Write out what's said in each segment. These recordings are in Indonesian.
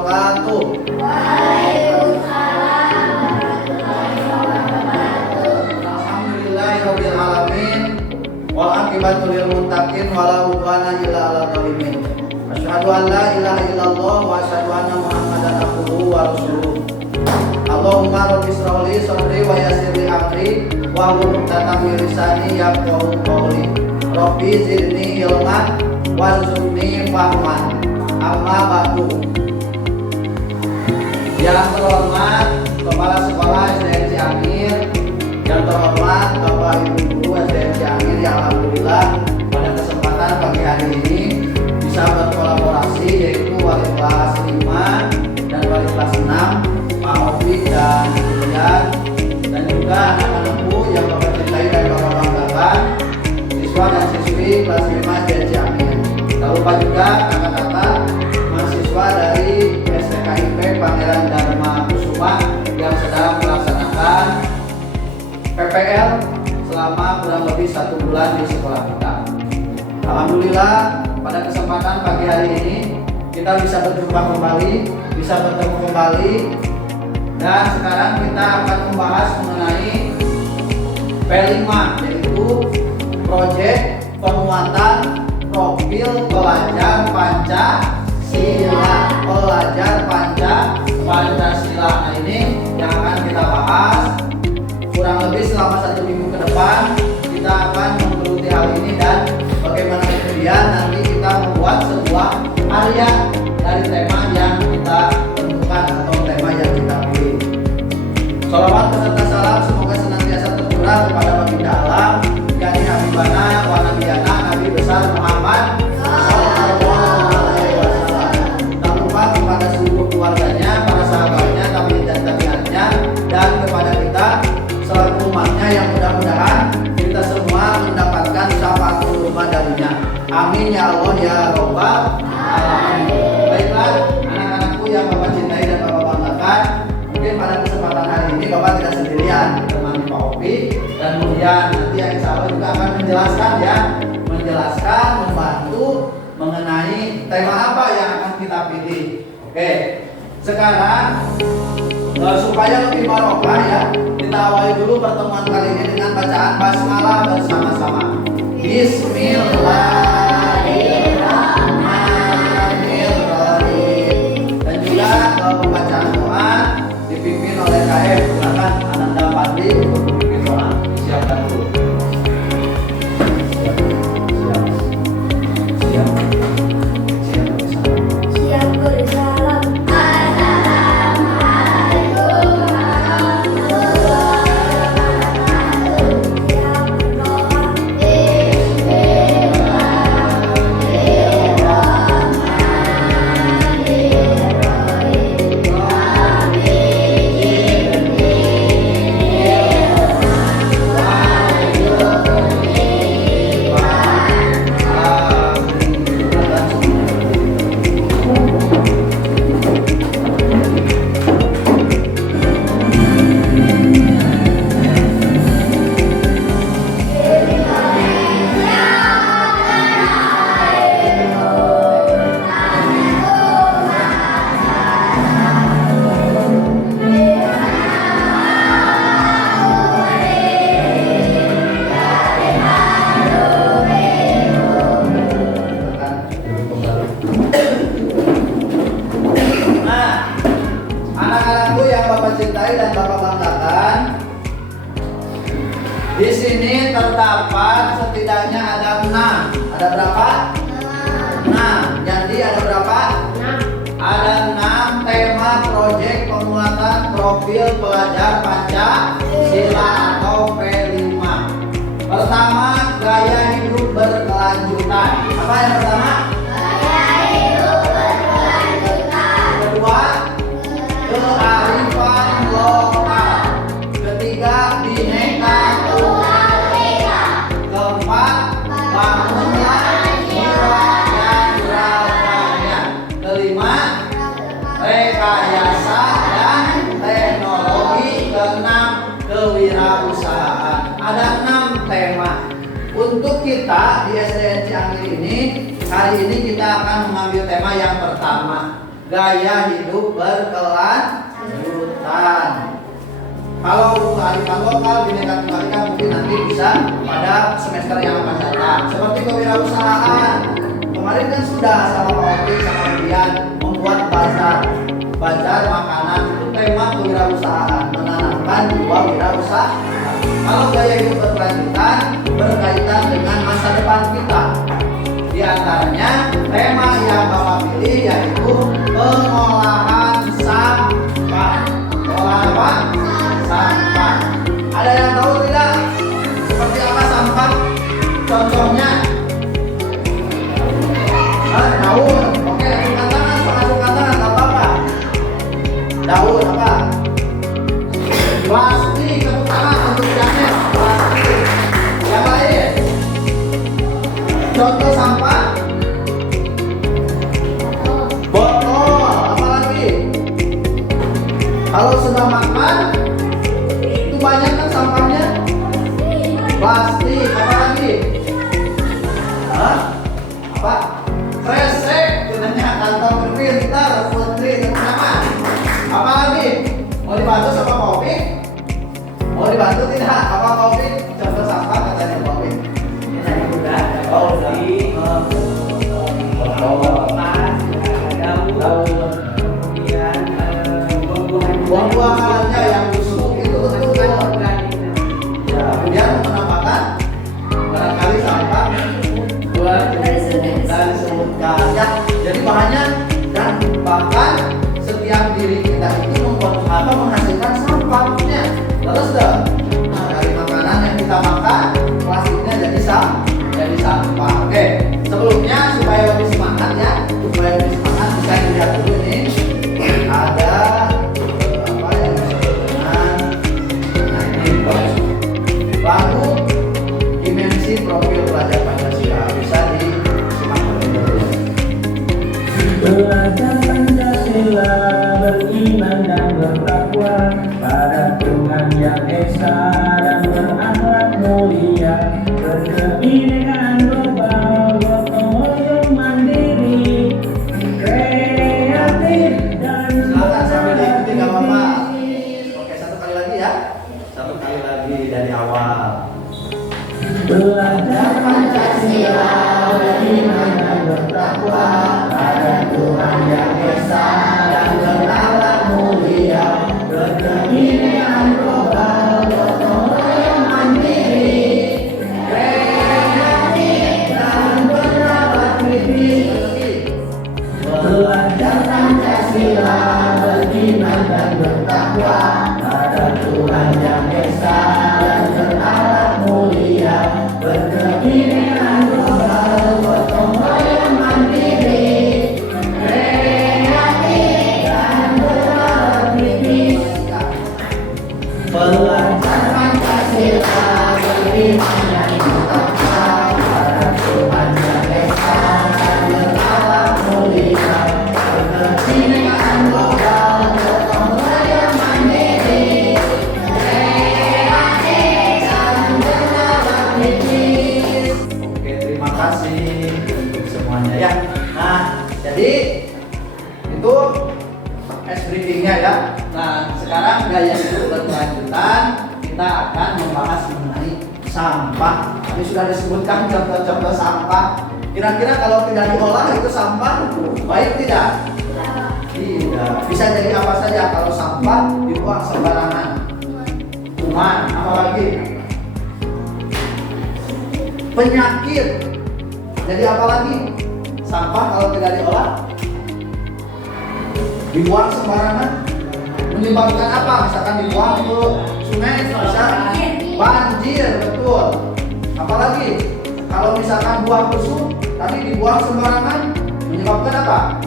wabarakatuh. Waalaikumsalam warahmatullahi wabarakatuh. Alhamdulillahirabbil alamin. Wal aqibatu lil muttaqin wala udwana illa 'alal zalimin. Asyhadu an la ilaha illallah wa asyhadu anna Muhammadan abduhu wa rasuluh. Allahumma rabbi shrah li sadri wa yassir li amri wa hlul 'uqdatam min lisani yafqahu qawli. Rabbi zidni ilman warzuqni fahman. Amma ba'du. Yang terhormat Kepala Sekolah SDN Ciamir, yang terhormat Bapak Ibu Guru SDN Ciamir, yang alhamdulillah pada kesempatan pagi hari ini bisa berkolaborasi, yaitu wali kelas 5 dan wali kelas 6, Pak Ovi dan Julian, dan juga anak-anakku yang Bapak cintai dan Bapak banggakan, siswa dan siswi kelas 5 SDN Ciamir. Tak lupa juga kakak-kakak mahasiswa dari STKIP Pangeran Dharma Kusuma yang sedang melaksanakan PPL selama kurang lebih 1 bulan di sekolah kita. Alhamdulillah pada kesempatan pagi hari ini kita bisa berjumpa kembali, bisa bertemu kembali, dan sekarang kita akan membahas mengenai P5, yaitu proyek penguatan profil pelajar Pancasila. Nah, ini yang akan kita bahas kurang lebih selama 1 minggu ke depan. Kita akan menggeluti hal ini dan bagaimana kemudian nanti kita membuat sebuah karya dari tema yang kita tentukan atau tema yang kita pilih. Sholawat beserta salam semoga senantiasa tercurah kepada baginda alam, yakni Habibana wa Nabiyana Nabi besar Muhammad sallallahu alaihi wasallam. Tak lupa kepada seluruh keluarganya, para sahabatnya, tabi'in dan tabi'atnya, dan kepada kita selaku umatnya yang mudah-mudahan kita semua mendapatkan syafaatul umma darinya. Amin ya Allah ya Rabbal alamin. Baiklah anak-anakku yang Bapak cintai dan Bapak banggakan, mungkin pada kesempatan hari ini Bapak tidak sendirian, ditemani Pak Ovi dan kemudian nanti yang insya Allah juga akan menjelaskan, membantu mengenai tema apa yang akan kita pilih. Oke, sekarang supaya lebih barokah ya, kita awali dulu pertemuan kali ini dengan bacaan basmalah bersama-sama. Bismillahirrahmanirrahim. Dan juga pembacaan doa dipimpin oleh KF. Silakan Ananda Fadli untuk memimpin doa. Siapkan dulu. Siap bersalam. Assalamualaikum warahmatullahi wabarakatuh. Siap berdoa. Nah, anak-anakku yang Bapak cintai dan Bapak banggakan, di sini terdapat setidaknya ada 6. Ada berapa? 6. Jadi ada berapa? Ada 6 tema proyek penguatan profil pelajar Pancasila atau P5. Pertama, gaya hidup berkelanjutan. Apa yang pertama? Kedua, kearifan lokal. Ketiga, bineka tunggal ika. Keempat, bangunlah jiwa dan raganya. Kelima, rekayasa dan teknologi. Keenam, kewirausahaan. Ada 6 tema. Untuk kita di SDN Ciamir ini, hari ini kita akan mengambil tema yang pertama, gaya hidup berkelanjutan. Kalau kearifan lokal, bineka tunggal ika mungkin nanti bisa pada semester yang akan datang. Seperti kewirausahaan. Kemarin kan sudah sama Pak Oki sama Bian membuat bazar makanan, itu tema kewirausahaan, menanamkan jiwa wirausaha. Kalau gaya hidup berkelanjutan berkaitan dengan masa depan kita. Di antaranya tema yang Bapak pilih yaitu pengolahan sampah. Pengolahan apa? Sampah. Ada yang tahu tidak? Seperti apa sampah? Contohnya daun. Oke, acungkan tangan, acungkan tangan, nggak apa-apa. Daun apa? Plastik, tepuk tangan untuk Janet. Plastik. Yang lain? Contoh sampah? Botol. Apa lagi? Kalau sudah makan, itu banyak kan sampahnya? Plastik. Apa lagi? Hah? Apa? Kresek. Gunanya kantong berpintar. Putri teman-teman. Apa lagi? Mau dibantu sama Kopi? Mau dibantu tidak? Apa Kopi? Contoh sampah katanya Kopi. Oh, buah-buahannya yang busuk itu betul. Ya, kemudian menambahkan barangkali sampah buat dan disebutkan ya. Jadi bahannya dan bahkan setiap diri kita itu membuat apa menghasilkan sampahnya. Terus dong. Nah, dari makanan yang kita makan, plastiknya jadi sampah. Oke, sebelumnya supaya lebih semangat ya, supaya lebih semangat bisa dilihat dulu ini ada apa yang disebut dengan lagu dimensi profil pelajar Pancasila bisa disimak dulu. Belajar Pancasila, beriman dan bertakwa pada Tuhan Yang Esa dan berakhlak mulia, berkebinekaan global, gotong royong mandiri, kreatif dan Silakan sambil diikuti nggak apa-apa. Oke, satu kali lagi ya. Satu kali lagi dari awal. Belajar Pancasila, beriman dan bertakwa pada Tuhan Yang Esa dan berakhlak mulia, berkebinekaan global, gotong royong mandiri, kreatif dan berakhlak kritis. Belajar Pancasila, beriman dan bertakwa pada Tuhan Yang Esa dan berakhlak mulia, berkebinekaan global, gotong royong mandiri, kreatif dan berakhlak kritis. Belajar Pancasila, beriman dan bertakwa pada Tuhan Yang Esa dan berakhlak mulia, berkebinekaan global, gotong royong mandiri, kreatif dan berakhlak kritis. Oke, terima kasih untuk semuanya ya. Nah, jadi itu briefingnya ya. Nah, sekarang gaya hidup berkelanjutan kita akan membahas mengenai sampah. Tadi sudah disebutkan contoh-contoh sampah. Kira-kira kalau tidak diolah itu sampah baik tidak? Tidak. Bisa jadi apa saja kalau sampah dibuang sembarangan. Kuman, apalagi? Penyakit. Jadi apa lagi? Sampah kalau tidak diolah dibuang sembarangan menyebabkan apa? Misalkan dibuang ke sungai bisa banjir, betul. Apalagi kalau misalkan buah busuk tadi dibuang sembarangan menyebabkan apa?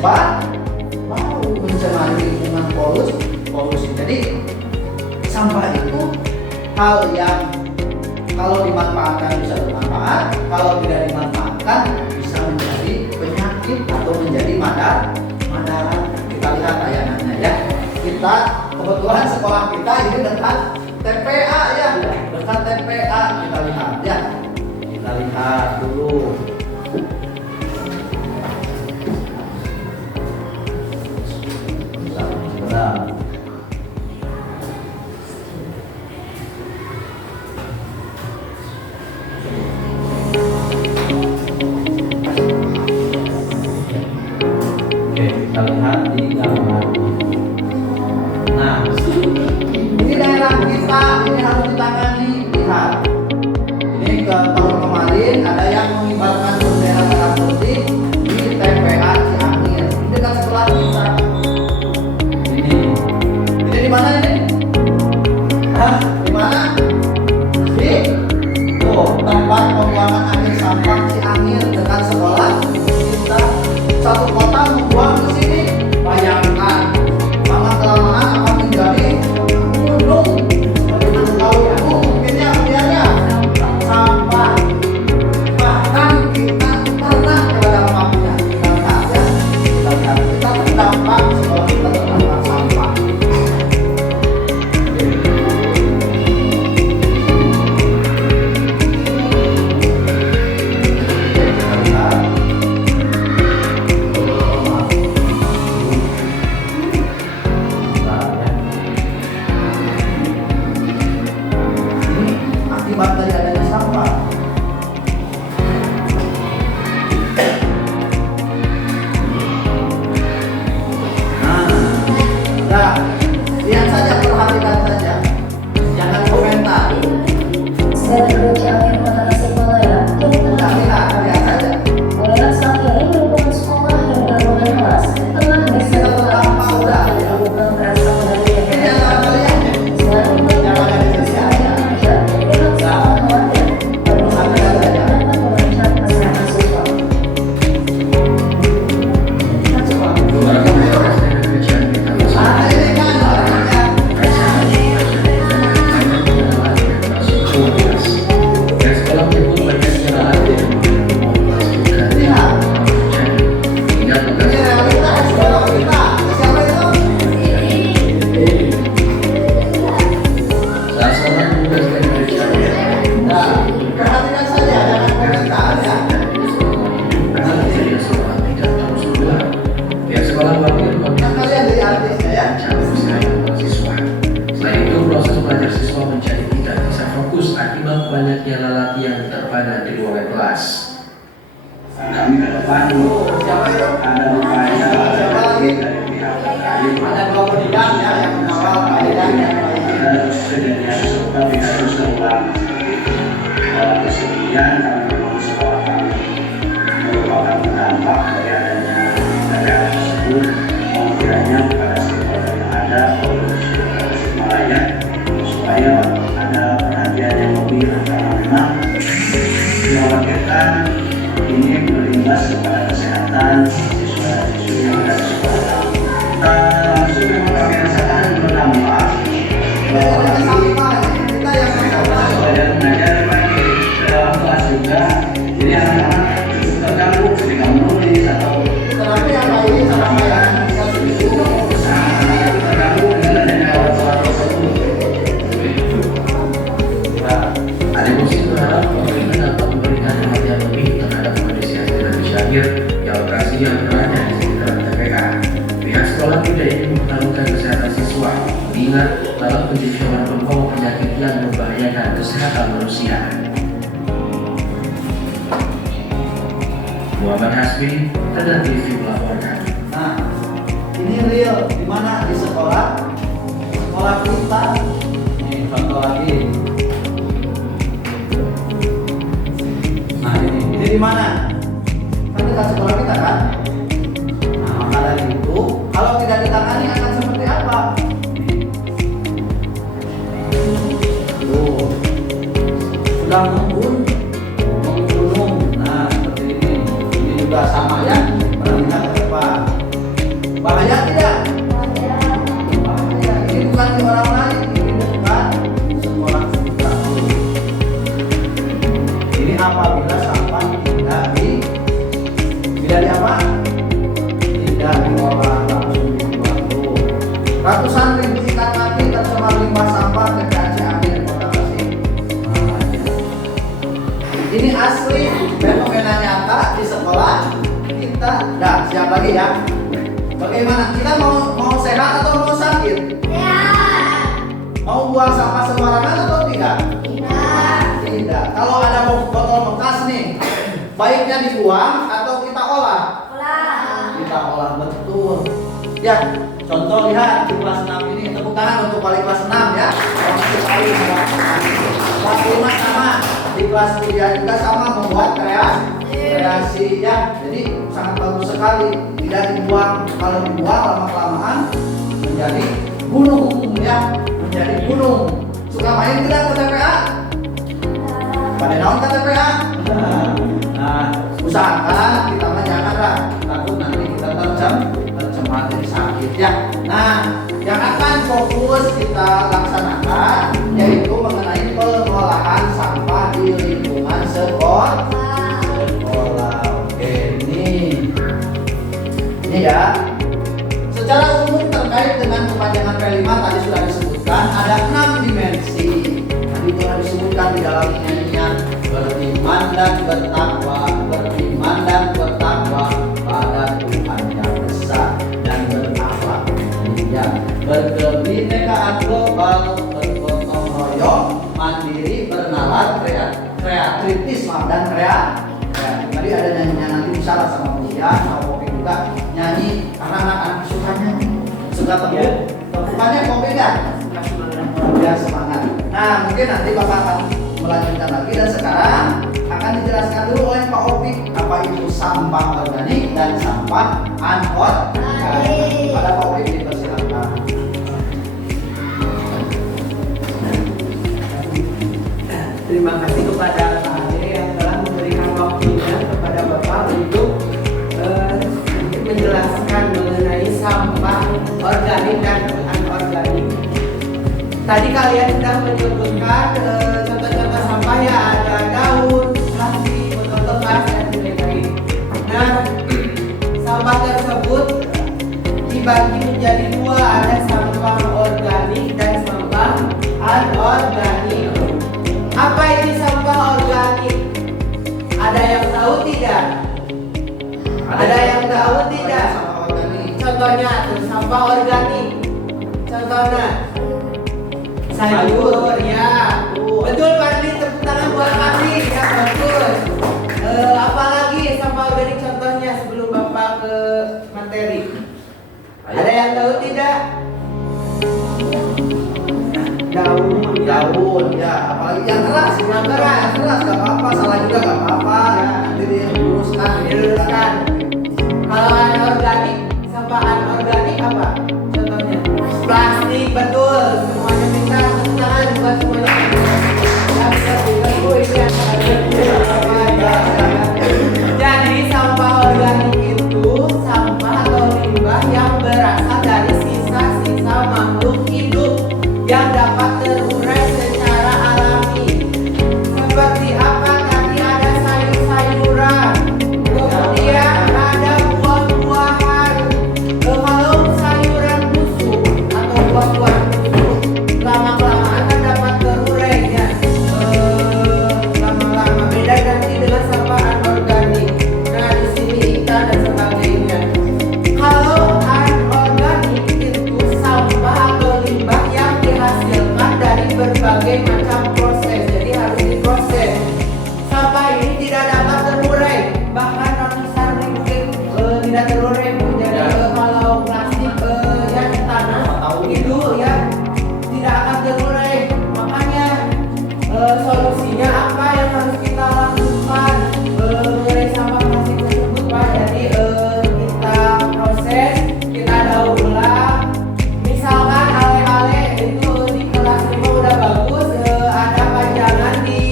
Bau, mencemari lingkungan, polusi. Jadi sampah itu hal yang kalau dimanfaatkan bisa bermanfaat, kalau tidak dimanfaatkan bisa menjadi penyakit atau menjadi madarat. Kita lihat tayangannya ya. Kita kebetulan sekolah kita ini dekat TPA ya, dekat TPA. Kita lihat ya. Kita lihat dulu. pembuangan akhir sampah Ciangir dengan sekolah kita satu kota membuang ke sini. Bayangkan, lama kelamaan akan menjadi gunung. Seperti tahu ya, mungkinnya biarnya sampah. Bahkan kita pernah kena dampaknya. Kita lihat ya, kita terdampak sekolah kita terdampak sampah. Akibat dari adanya sampah. Nah, lihat saja, perhatikan saja, jangan komentar. Saya dari Ciangir Kota Tasikmalaya. Kita lihat saja. Melihat saat ini lingkungan sekolah yang berbagai kelas tengah diserang sudah dilakukan berasal dari Ini antara kalian ya. selain Jangan ada di sini aja. pihak sekolah khawatir kondisi dapat mengancam kesehatan siswa. Ah, ini kan orangnya. Lihat, ini realitas sekolah kita. Siapa itu? Nah, perhatikan saja, jangan komentar ya. Kan kalian jadi artisnya ya. Selain itu, proses belajar siswa menjadi tidak bisa fokus akibat banyaknya lelaki yang terpadat di ruangan kelas. Kami ke depan Siapa itu? ada upaya Siapa lagi? dari pihak terkait Ada dua pendidik ya yang mengawal keadaan yang baik. kejadian serupa tidak terus terulang. Kemudian kami memang sekolah kami merupakan terdampak dari adanya daerah tersebut. Kiranya kepada stakeholder yang ada di Tasikmalaya supaya ada perhatian yang lebih karena memang dikhawatirkan ini berimbas kepada kesehatan siswa-siswi yang ada di sekolah. Langsung memang kami rasakan berdampak bahwa Ada sampah, kita yang mencoba. belajar mengajar lagi ke dalam kelas juga. Jadi anak-anak cukup terganggu ketika menulis atau Tetapi yang lain sama kayak kasih itu. sangat terganggu dengan adanya alat-alat tersebut. Ada musik berharap pemerintah dapat memberikan perhatian lebih terhadap kondisi asli dari Ciangir yang lokasi yang berada di sekitaran TPA. Pihak sekolah tidak ingin mempertaruhkan kesehatan siswa, mengingat lalat menjadi hewan pembawa penyakit yang membahayakan kesehatan manusia. Muhammad Hasbi, Tanda TV melaporkan. Nah, ini real di mana di sekolah kita. Ini contoh lagi. Nah, ini di mana? Kan dekat sekolah kita kan? Nah, maka dari itu, kalau tidak ditangani akan seperti apa? Tuh, sudah menggunung. Nah, seperti ini. Ini juga sama ya. Perhatikan ke depan. Bahaya tidak? Bahaya. Ini bukan di orang lain, ini dekat sekolah kita. Ini apabila sampah tidak di apa? Tidak diolah, langsung dibuang dulu. Ratusan ribu ikan mati tercemar limbah sampah TPA Ciangir Kota Tasikmalaya. Ini asli fenomena nyata di sekolah kita. Dah, siap lagi ya. Bagaimana? Kita mau sehat atau mau sakit? Mau buang sampah sembarangan atau tidak? Tidak. Kalau ada botol bekas nih, baiknya dibuang atau kita olah? Kita olah, betul. Ya, contoh lihat di kelas 6 ini, tepuk tangan untuk wali kelas 6 ya. Kelas 5 sama, di kelas 3 juga sama membuat kreasi ya. Jadi sangat bagus sekali. Tidak dibuang, kalau dibuang lama-kelamaan menjadi gunung ya, menjadi gunung. Suka main tidak ke TPA? Pada naon kan TPA? Nah, usahakan kita mah janganlah takut nanti kita tercemar jadi sakit ya. Nah, yang akan fokus kita laksanakan yaitu mengenai pengelolaan sampah di lingkungan sekolah. Oke, ini ya. Secara umum terkait dengan kepanjangan P5 tadi sudah disebutkan ada 6 dimensi. Tadi telah disebutkan di dalam nyanyian beriman dan bertakwa, beriman dan bertakwa pada Tuhan yang besar dan berakhlak mulia, berkebinekaan global, bergotong royong, mandiri, bernalar, kreativitas dan kreatif. Tadi ada nyanyinya nanti bisa lah sama Mulia, sama Kopi juga nyanyi karena anak-anak suka nyanyi, suka tepuk, tepukannya Kopi kan? Ya semangat. Nah mungkin nanti Bapak akan melanjutkan lagi dan sekarang akan dijelaskan dulu oleh Pak Opik apa itu sampah organik dan sampah anorganik. Pada Pak Opik dipersilakan. Terima kasih kepada Pak Ade yang telah memberikan waktunya kepada Bapak untuk menjelaskan mengenai sampah organik dan anorganik. Tadi kalian sudah menyebutkan contoh-contoh sampah ya, ada daun, plastik, botol bekas dan lain-lain. Nah, sampah tersebut dibagi menjadi dua, ada sampah organik dan sampah anorganik. Apa ini sampah organik? Ada yang tahu tidak? Ada yang tahu tidak? Contohnya tuh sampah organik. Contohnya sayur ya. Betul Fadli, tepuk tangan buat Fadli ya, bagus. Apalagi sampah organik contohnya sebelum Bapak ke materi. Ada yang tahu tidak? Daun ya, apalagi yang keras nggak apa-apa, salah juga nggak apa-apa ya, nanti diluruskan. Kalau anorganik, sampah anorganik apa? Contohnya plastik, betul. Semuanya minta tepuk tangan buat semuanya. Jadi sampah organik itu sampah atau limbah yang berasal dari sisa-sisa makhluk hidup yang dapat terurai secara alami. Seperti apa? Tadi ada sayur-sayuran, kemudian ada buah-buahan. Kalau sayuran busuk atau buah-buahan busuk, lama-kelamaan kan dapat terurai ya. Lama-lama beda nanti dengan sampah anorganik. Nah di sini ikan dan sebagainya. Kalau anorganik itu sampah atau limbah yang dihasilkan dari berbagai macam proses, jadi harus diproses. Sampah ini tidak dapat terurai, bahkan ratusan ribu tidak terurai. Jadi kalau plastik ya di tanah itu ya tidak akan terurai. Makanya solusinya apa yang harus kita lakukan mengenai sampah plastik tersebut Pak? Jadi kita proses, kita daur ulang. Misalkan ale-ale itu di kelas 5 udah bagus, ada pajangan di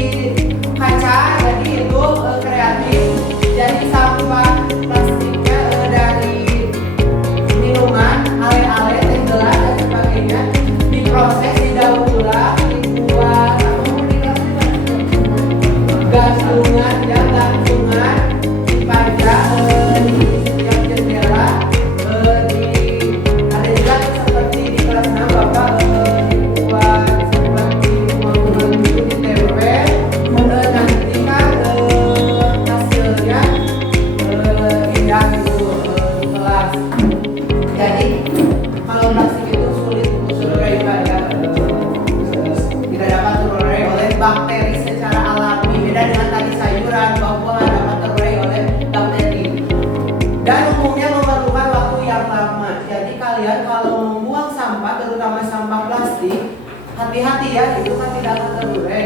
kaca, jadi itu kreatif. Jadi sampah plastiknya dari minuman, ale-ale, teh gelas dan sebagainya diproses, didaur ulang, dibuat gantungan ya, gantungan dipajang di setiap jendela. Ada juga seperti di kelas 6 Bapak dibuat seperti rumah-rumah gitu ditempel. Nanti kan hasilnya indah gitu di kelas. Jadi kalau plastik itu sulit untuk terurai Pak ya, tidak dapat terurai oleh bakteri secara alami. Beda dengan tadi sayuran, buah-buahan dapat terurai oleh bakteri. Dan umumnya memerlukan waktu yang lama. Jadi kalian kalau membuang sampah, terutama sampah plastik, hati-hati ya, itu kan tidak akan terurai.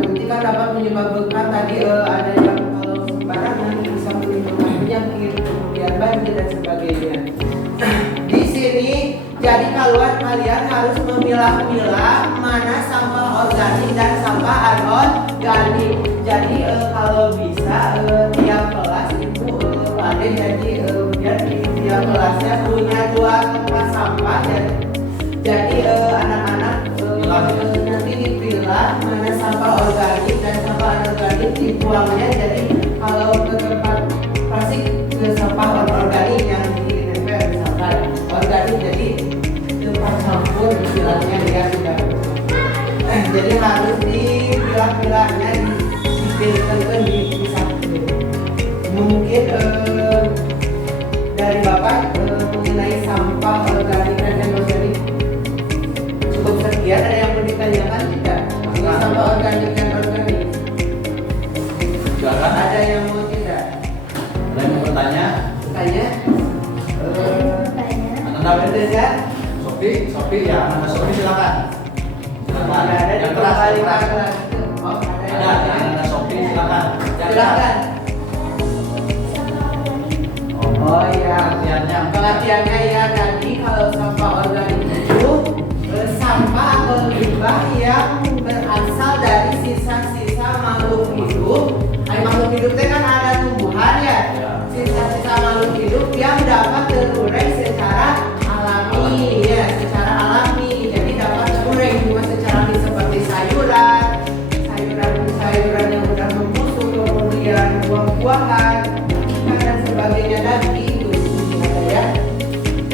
Nanti kan dapat menyebabkan tadi ada yang kalau sembarangan bisa menimbulkan penyakit, kemudian banjir dan sebagainya. Di sini jadi kalian harus memilah-milah mana sampah organik dan sampah anorganik. Jadi kalau bisa tiap kelas itu ada jadi biar di tiap kelasnya punya 2 tempat sampah ya. Jadi anak-anak nanti dipilah mana sampah organik dan sampah anorganik dibuangnya. Jadi kalau ke tempat plastik ke sampah organik yang ditempel misalkan organik jadi tempat campur istilahnya dia sudah. Jadi harus dipilah-pilahnya dipilihkan dipisah. Mungkin dari Bapak mengenai sampah organik dan anorganik cukup sekian. Ada yang mau ditanyakan tidak? Sampah organik dan anorganik. Silakan. Ada yang mau tidak? Ada yang mau bertanya? Tanya. Ananda Ada Bende, ya? Sofi ya, Ananda Sofi silakan. Silakan. Ada Yang di keras, kepala yang keras. kelas. Oh, Ada, ya, Ananda Sofi silakan. Silakan. Oh iya. Latihannya. Pelatihannya ya tadi kalau sampah organik itu sampah atau limbah yang berasal dari sisa-sisa makhluk hidup. Makhluk hidup itu kan ada tumbuhan ya. Sisa-sisa makhluk hidup yang dapat terurai secara alami ya, secara alami. Jadi dapat terurai cuma secara alami seperti sayuran yang sudah membusuk, kemudian buah-buahan dan sebagainya tadi itu ya.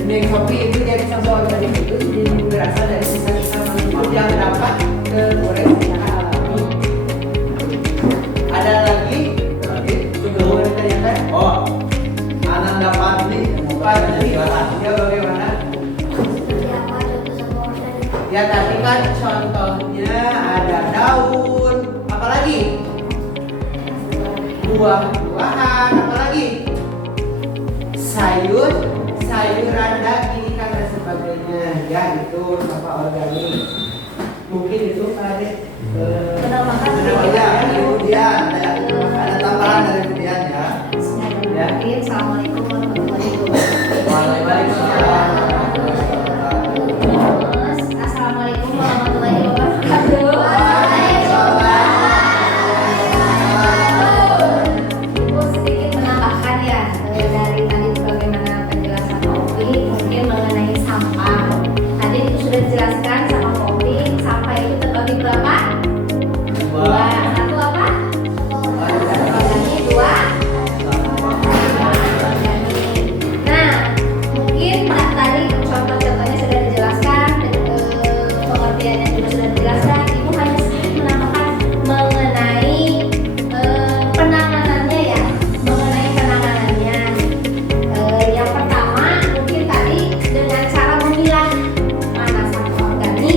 Daging kopi itu jadi sampah organik itu jadi berasal dari sisa-sisa makhluk hidup yang dapat terurai secara alami. Ada lagi? Coba mau ditanyakan? Oh, Ananda Padli. Padli, ya bagaimana? Ya tadi kan contohnya ada daun, apalagi buah-buahan, apalagi sayuran daging kan dan sebagainya. Ya itu sampah organik. Mungkin itu ada Kemudian ada tambahan dari kemudian ya. Assalamualaikum warahmatullahi wabarakatuh. Waalaikumsalam. Assalamualaikum warahmatullahi wabarakatuh. Ibu sedikit menambahkan ya dari tadi bagaimana penjelasan Opi mungkin mengenai sampah. Tadi itu sudah dijelaskan sama Opi, sampah itu terbagi berapa? 2. Satu apa? Organik. 2. Nah, mungkin tadi contoh-contohnya sudah dijelaskan, pengertiannya juga sudah dijelaskan. Ibu hanya sedikit menambahkan mengenai penanganannya ya, mengenai penanganannya. Yang pertama mungkin tadi dengan cara memilah mana sampah organik,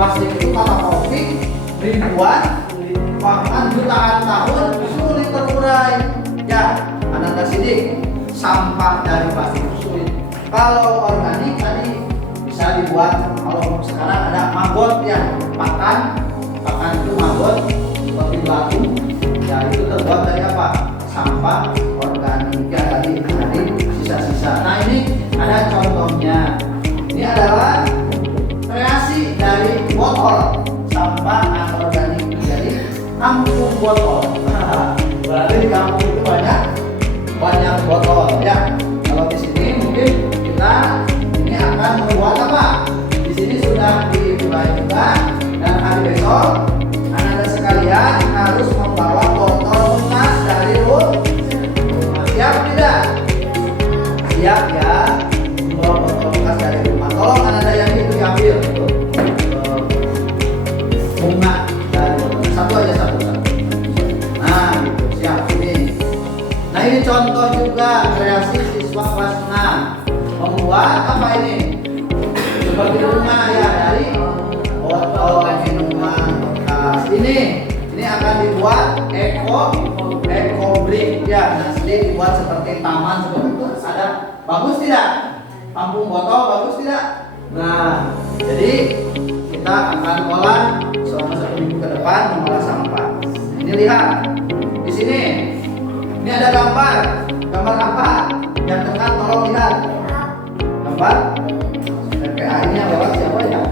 plastik itu kata Taufik ribuan bahkan jutaan tahun sulit terurai. Ya, Ananda Sidik, sampah dari plastik itu sulit. Kalau organik tadi bisa dibuat, kalau sekarang ada maggot ya, pakan itu maggot seperti batu. Ya itu terbuat dari apa? Sampah organik ya tadi sisa-sisa. Nah ini ada contohnya. Ini adalah kreasi dari botol sampah anorganik jadi kampung botol. Berarti di kampung itu banyak botol ya. Kalau di sini mungkin kita ini akan membuat apa? Di sini sudah dimulai juga dan hari besok Anda sekalian harus membawa botol bekas dari rumah. Siap tidak? Siap ya. Membawa botol bekas dari rumah. Tolong Anda yang itu diambil bunga dari botol. Satu. Nah, gitu. Siap ini. Nah ini contoh juga kreasi siswa kelas 6 membuat apa ini? Seperti rumah ya dari botol minuman bekas. Ini akan dibuat eco brick ya. Nah sini dibuat seperti taman seperti itu. Ada bagus tidak? Kampung botol bagus tidak? Nah jadi kita akan olah selama 1 minggu ke depan mengolah sampah. Ini lihat di sini. Ini ada gambar apa? Yang tengah tolong lihat. Gambar TPA ini yang lewat siapa ya?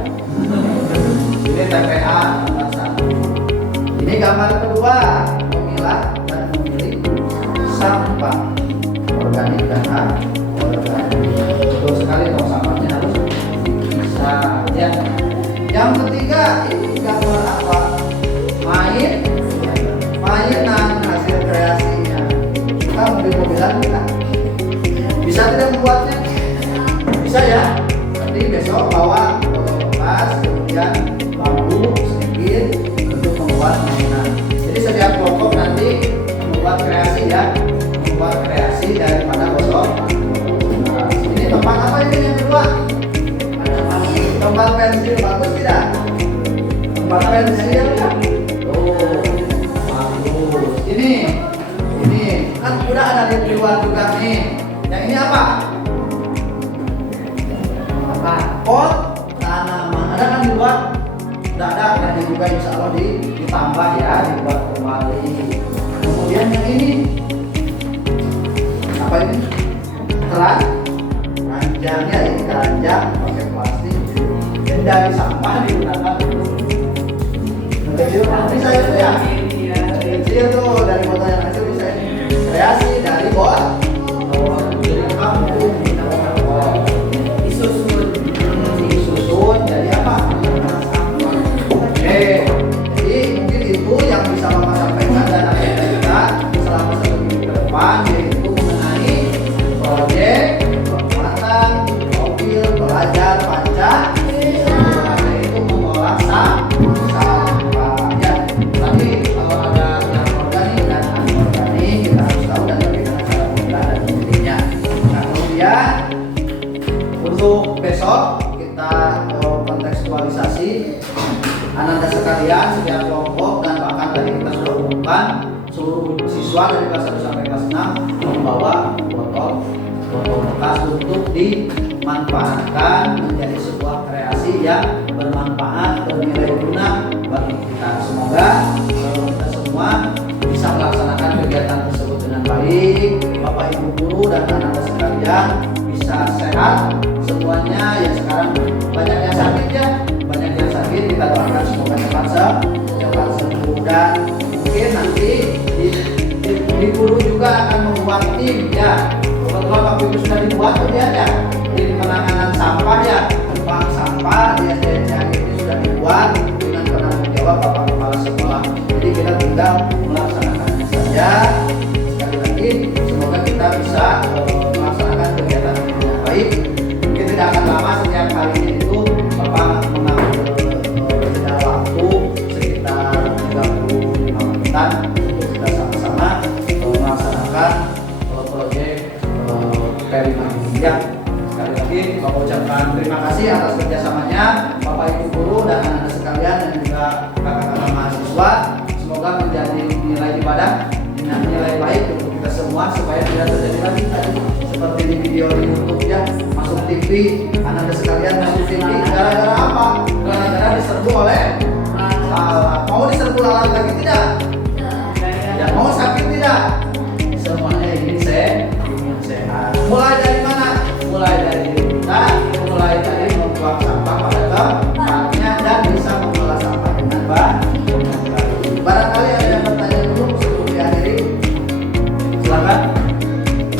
Ini TPA gambar 1. Ini gambar kedua, memilah dan memilih sampah organik dan anorganik. Betul sekali kalau sampahnya harus bisa ya. Yang ketiga ini gambar apa? Mainan hasil kreasinya. Kita mobil-mobilan kita bisa tidak membuatnya? Bisa ya. Nanti besok bawa botol bekas, kemudian bambu sedikit untuk membuat mainan. Jadi setiap kelompok nanti membuat kreasi ya, membuat kreasi daripada botol bekas. Ini tempat apa ini yang kedua? Tempat pensil bagus tidak? Tempat pensil ya. Ini kan udah ada di luar juga nih. Yang ini apa? Pot tanaman. Ada kan di luar? Udah ada. Dan ini juga insya Allah ditambah ya, dibuat kembali. Kemudian yang ini apa ini? Keranjangnya ini keranjang pakai plastik. Dan dari sampah digunakan untuk kecil. Bisa itu ya? Kecil tuh dari botol yang kecil bisa ini kreasi dari botol jadi kampung disusun jadi apa? Oke, jadi mungkin itu yang bisa Bapak sampaikan dan agenda kita selama 1 minggu ke depan, yaitu mengenai proyek penguatan profil pelajar Pancasila, yaitu mengolah sampah ya. Tapi kalau ada yang organik dan anorganik kita harus tahu dan bagaimana cara mengolah dan memilihnya. Nah kemudian untuk besok kita kontekstualisasi Ananda sekalian setiap kelompok dan bahkan tadi kita sudah umumkan seluruh siswa dari kelas 1 sampai kelas 6 membawa botol bekas untuk dimanfaatkan menjadi sebuah kreasi yang bermanfaat bernilai guna bagi kita. Semoga kita semua bisa melaksanakan kegiatan tersebut dengan baik. Bapak Ibu guru dan anak-anak sekalian bisa sehat semuanya. Yang sekarang banyak yang sakit ya, banyak yang sakit, kita doakan semoga cepat sembuh. Dan mungkin nanti di guru juga akan membuat tim ya. Kebetulan waktu itu sudah dibuat kemudian ya, tim penanganan sampah ya, bank sampah di SDN ini sudah dibuat dengan penanggung jawab Bapak Kepala Sekolah. Jadi kita tinggal melaksanakannya saja. Sekali lagi semoga kita bisa melaksanakan kegiatan dengan baik. Mungkin tidak akan lama, setiap harinya itu Bapak mengambil jeda waktu sekitar 35 menitan untuk kita sama-sama melaksanakan proyek Perima ini ya. Sekali lagi Bapak ucapkan terima kasih atas kerjasamanya Bapak Ibu guru dan anak-anak sekalian. video di YouTube ya, masuk TV, anak-anak sekalian masuk TV. Gara-gara apa? Gara-gara diserbu oleh lalat. Mau diserbu lalat lagi tidak? Ya, mau sakit tidak? Semuanya ingin sehat. Mulai dari mana? Mulai dari diri kita, mulai dari membuang sampah pada tempatnya dan bisa mengelola sampah dengan baik. Barangkali ada yang bertanya dulu sebelum diakhiri. Silakan.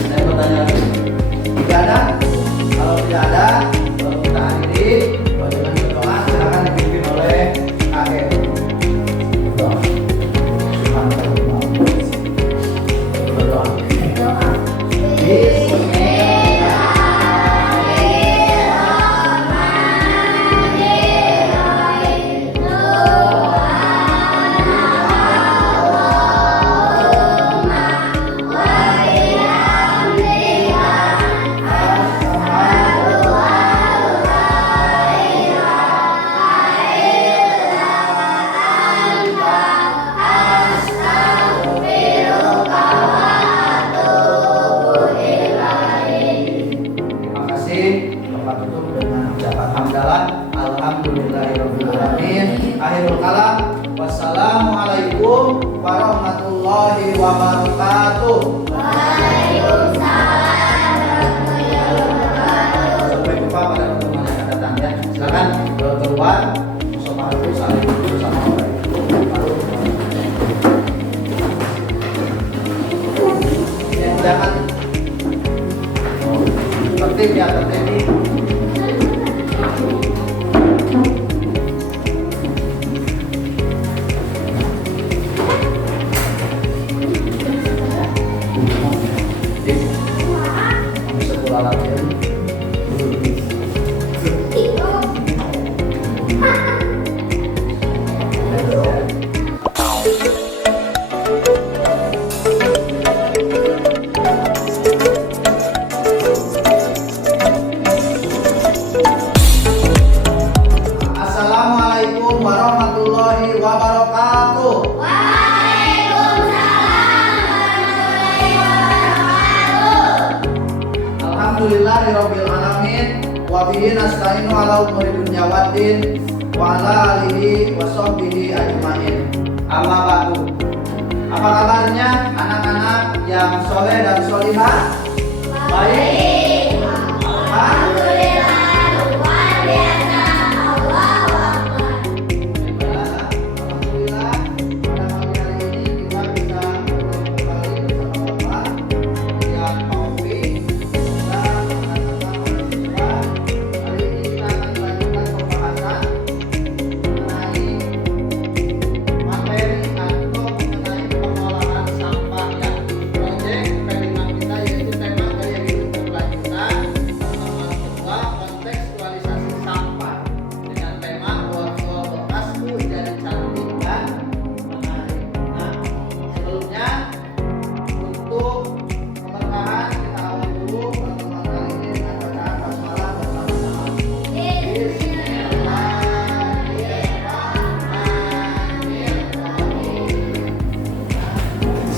Saya bertanya dulu. Tidak ada? Kalau tidak ada, baru kita akhiri. Dengan berdoa, silakan dipimpin oleh kakek. Berdoa. Berdoa. Terima kasih. Bapak tutup dengan ucapan hamdalah. Alhamdulillahirabbil alamin. Akhirul kalam. Wassalamualaikum warahmatullahi wabarakatuh. Sampai jumpa pada pertemuan yang akan datang ya. Silakan keluar. Sopan itu saling duduk sama orang itu. Ya, jangan tertib ya, tertib. Bisa pulang lagi. Assalamualaikum warahmatullahi wabarakatuh. Alhamdulillahirabbil alamin wa bihi nasta'inu ala umuri dunya waddin wa ala alihi wa sahbihi ajmain. Amma ba'du. Apa kabarnya anak-anak yang soleh dan solihah? Baik. Alhamdulillah. Alhamdulillah, pada pagi hari ini kita bisa kembali bersama Bapak yang Paufi dan anak-anak mahasiswa. Hari ini kita akan melanjutkan pembahasan mengenai materi atau mengenai pengolahan sampah ya. Proyek P5 kita yaitu tema gaya hidup berkelanjutan nomor 2 kontekstualisasi sampah dengan tema botol bekasku jadi cantik dan menarik. Nah, sebelumnya untuk keberkahan kita awali dulu pertemuan kali ini dengan bacaan basmalah bersama-sama.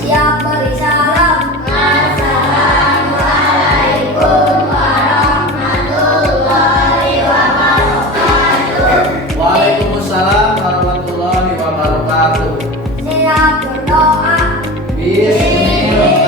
Siap beri salam. Assalamualaikum warahmatullahi wabarakatuh. Waalaikumsalam warahmatullahi wabarakatuh. Siap berdoa. Bismillahirrahmanirrahim.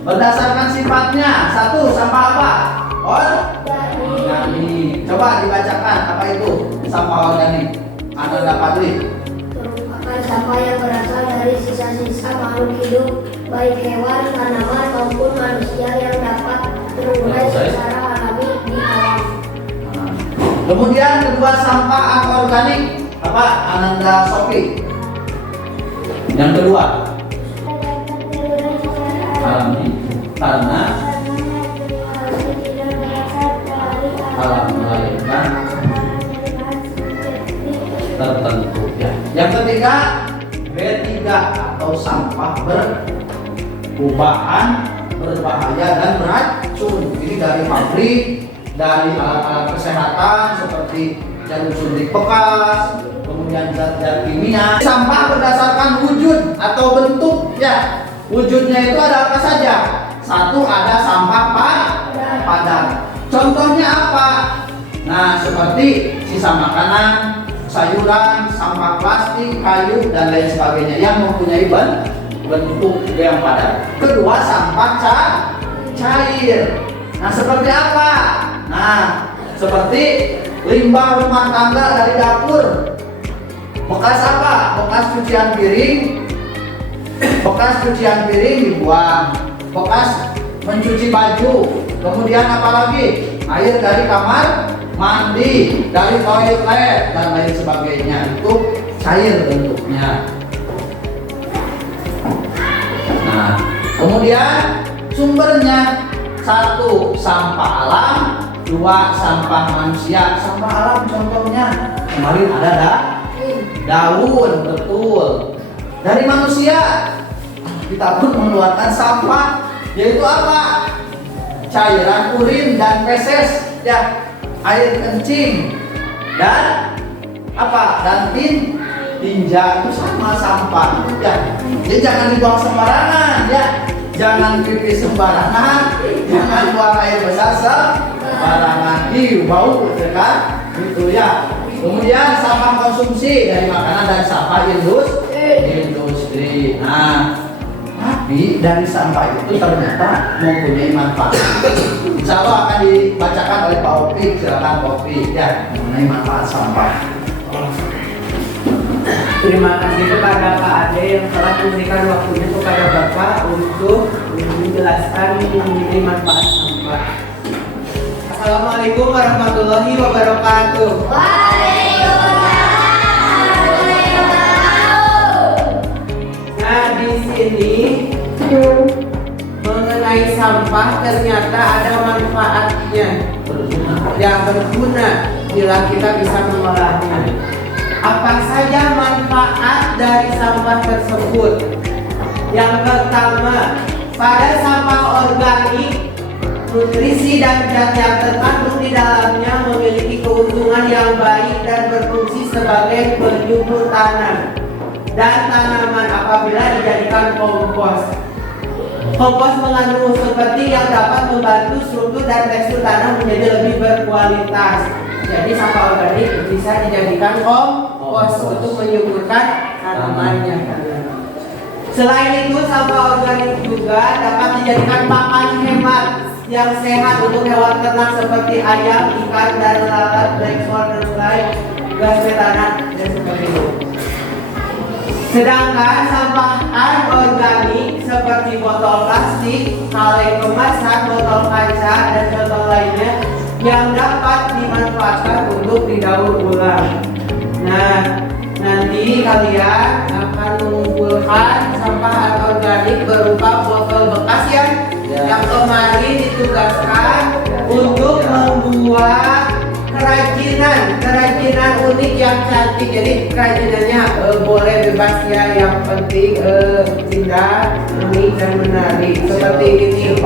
Berdasarkan sifatnya, satu sampah apa? Organik. Coba dibacakan apa itu sampah organik? Anda dapat lihat. Merupakan sampah yang berasal dari sisa-sisa makhluk hidup, baik hewan, tanaman maupun manusia yang dapat terurai secara alami di alam. Kemudian kedua sampah anorganik apa? Ananda Sofi. Yang kedua alami karena alam melahirkan tertentu ya. Yang ketiga B3 atau sampah berkubahan, berbahaya dan beracun. Ini dari pabrik, dari alat-alat kesehatan seperti jarum suntik bekas, kemudian zat-zat kimia. Sampah berdasarkan wujud atau bentuk ya. Wujudnya itu ada apa saja? Satu, ada sampah padat. Contohnya apa? Nah, seperti sisa makanan, sayuran, sampah plastik, kayu dan lain sebagainya yang mempunyai bentuk yang padat. Kedua, sampah cair. Nah, seperti apa? Nah, seperti limbah rumah tangga dari dapur. Bekas apa? Bekas cucian piring dibuang. Bekas mencuci baju. Kemudian apalagi? Air dari kamar mandi, dari toilet dan lain sebagainya. Itu cair bentuknya. Nah, kemudian sumbernya satu sampah alam, dua sampah manusia. Sampah alam contohnya kemarin ada daun, betul. Dari manusia kita pun mengeluarkan sampah, yaitu apa? Cairan urin dan feses, ya, air kencing dan apa? Dan tinja itu sama sampah, ya. Jadi jangan dibuang sembarangan, ya. Jangan pipis sembarangan, jangan buang air besar sembarangan. Bau, ya kan? Gitu ya. Kemudian sampah konsumsi dari makanan dan sampah industri. Nah, tapi dari sampah itu ternyata mempunyai manfaat. Insya Allah akan dibacakan oleh Pak Opik. Silakan Pak Opik ya mengenai manfaat sampah. Terima kasih kepada Pak Ade yang telah memberikan waktunya kepada Bapak untuk menjelaskan mengenai manfaat sampah. Assalamualaikum warahmatullahi wabarakatuh. Nah, di sini mengenai sampah ternyata ada manfaatnya yang berguna bila kita bisa mengolahnya. Apa saja manfaat dari sampah tersebut? Yang pertama, pada sampah organik, nutrisi dan zat yang terkandung di dalamnya memiliki keuntungan yang baik dan berfungsi sebagai penyubur tanah dan tanaman apabila dijadikan kompos. Kompos mengandung seperti yang dapat membantu struktur dan tekstur tanah menjadi lebih berkualitas. Jadi sampah organik bisa dijadikan kompos untuk menyuburkan tanamannya. Selain itu, sampah organik juga dapat dijadikan pakan hemat yang sehat untuk hewan ternak seperti ayam, ikan, dan lalat, black swan, dan lain, gas metana, dan sebagainya. Sedangkan sampah anorganik seperti botol plastik, kaleng kemasan, botol kaca, dan botol lainnya yang dapat dimanfaatkan untuk didaur ulang. Nah, nanti kalian akan mengumpulkan sampah anorganik berupa botol bekas yang kemarin ditugaskan untuk membuat kerajinan unik yang cantik. Jadi kerajinannya boleh bebas ya, yang penting indah, unik dan menarik seperti ini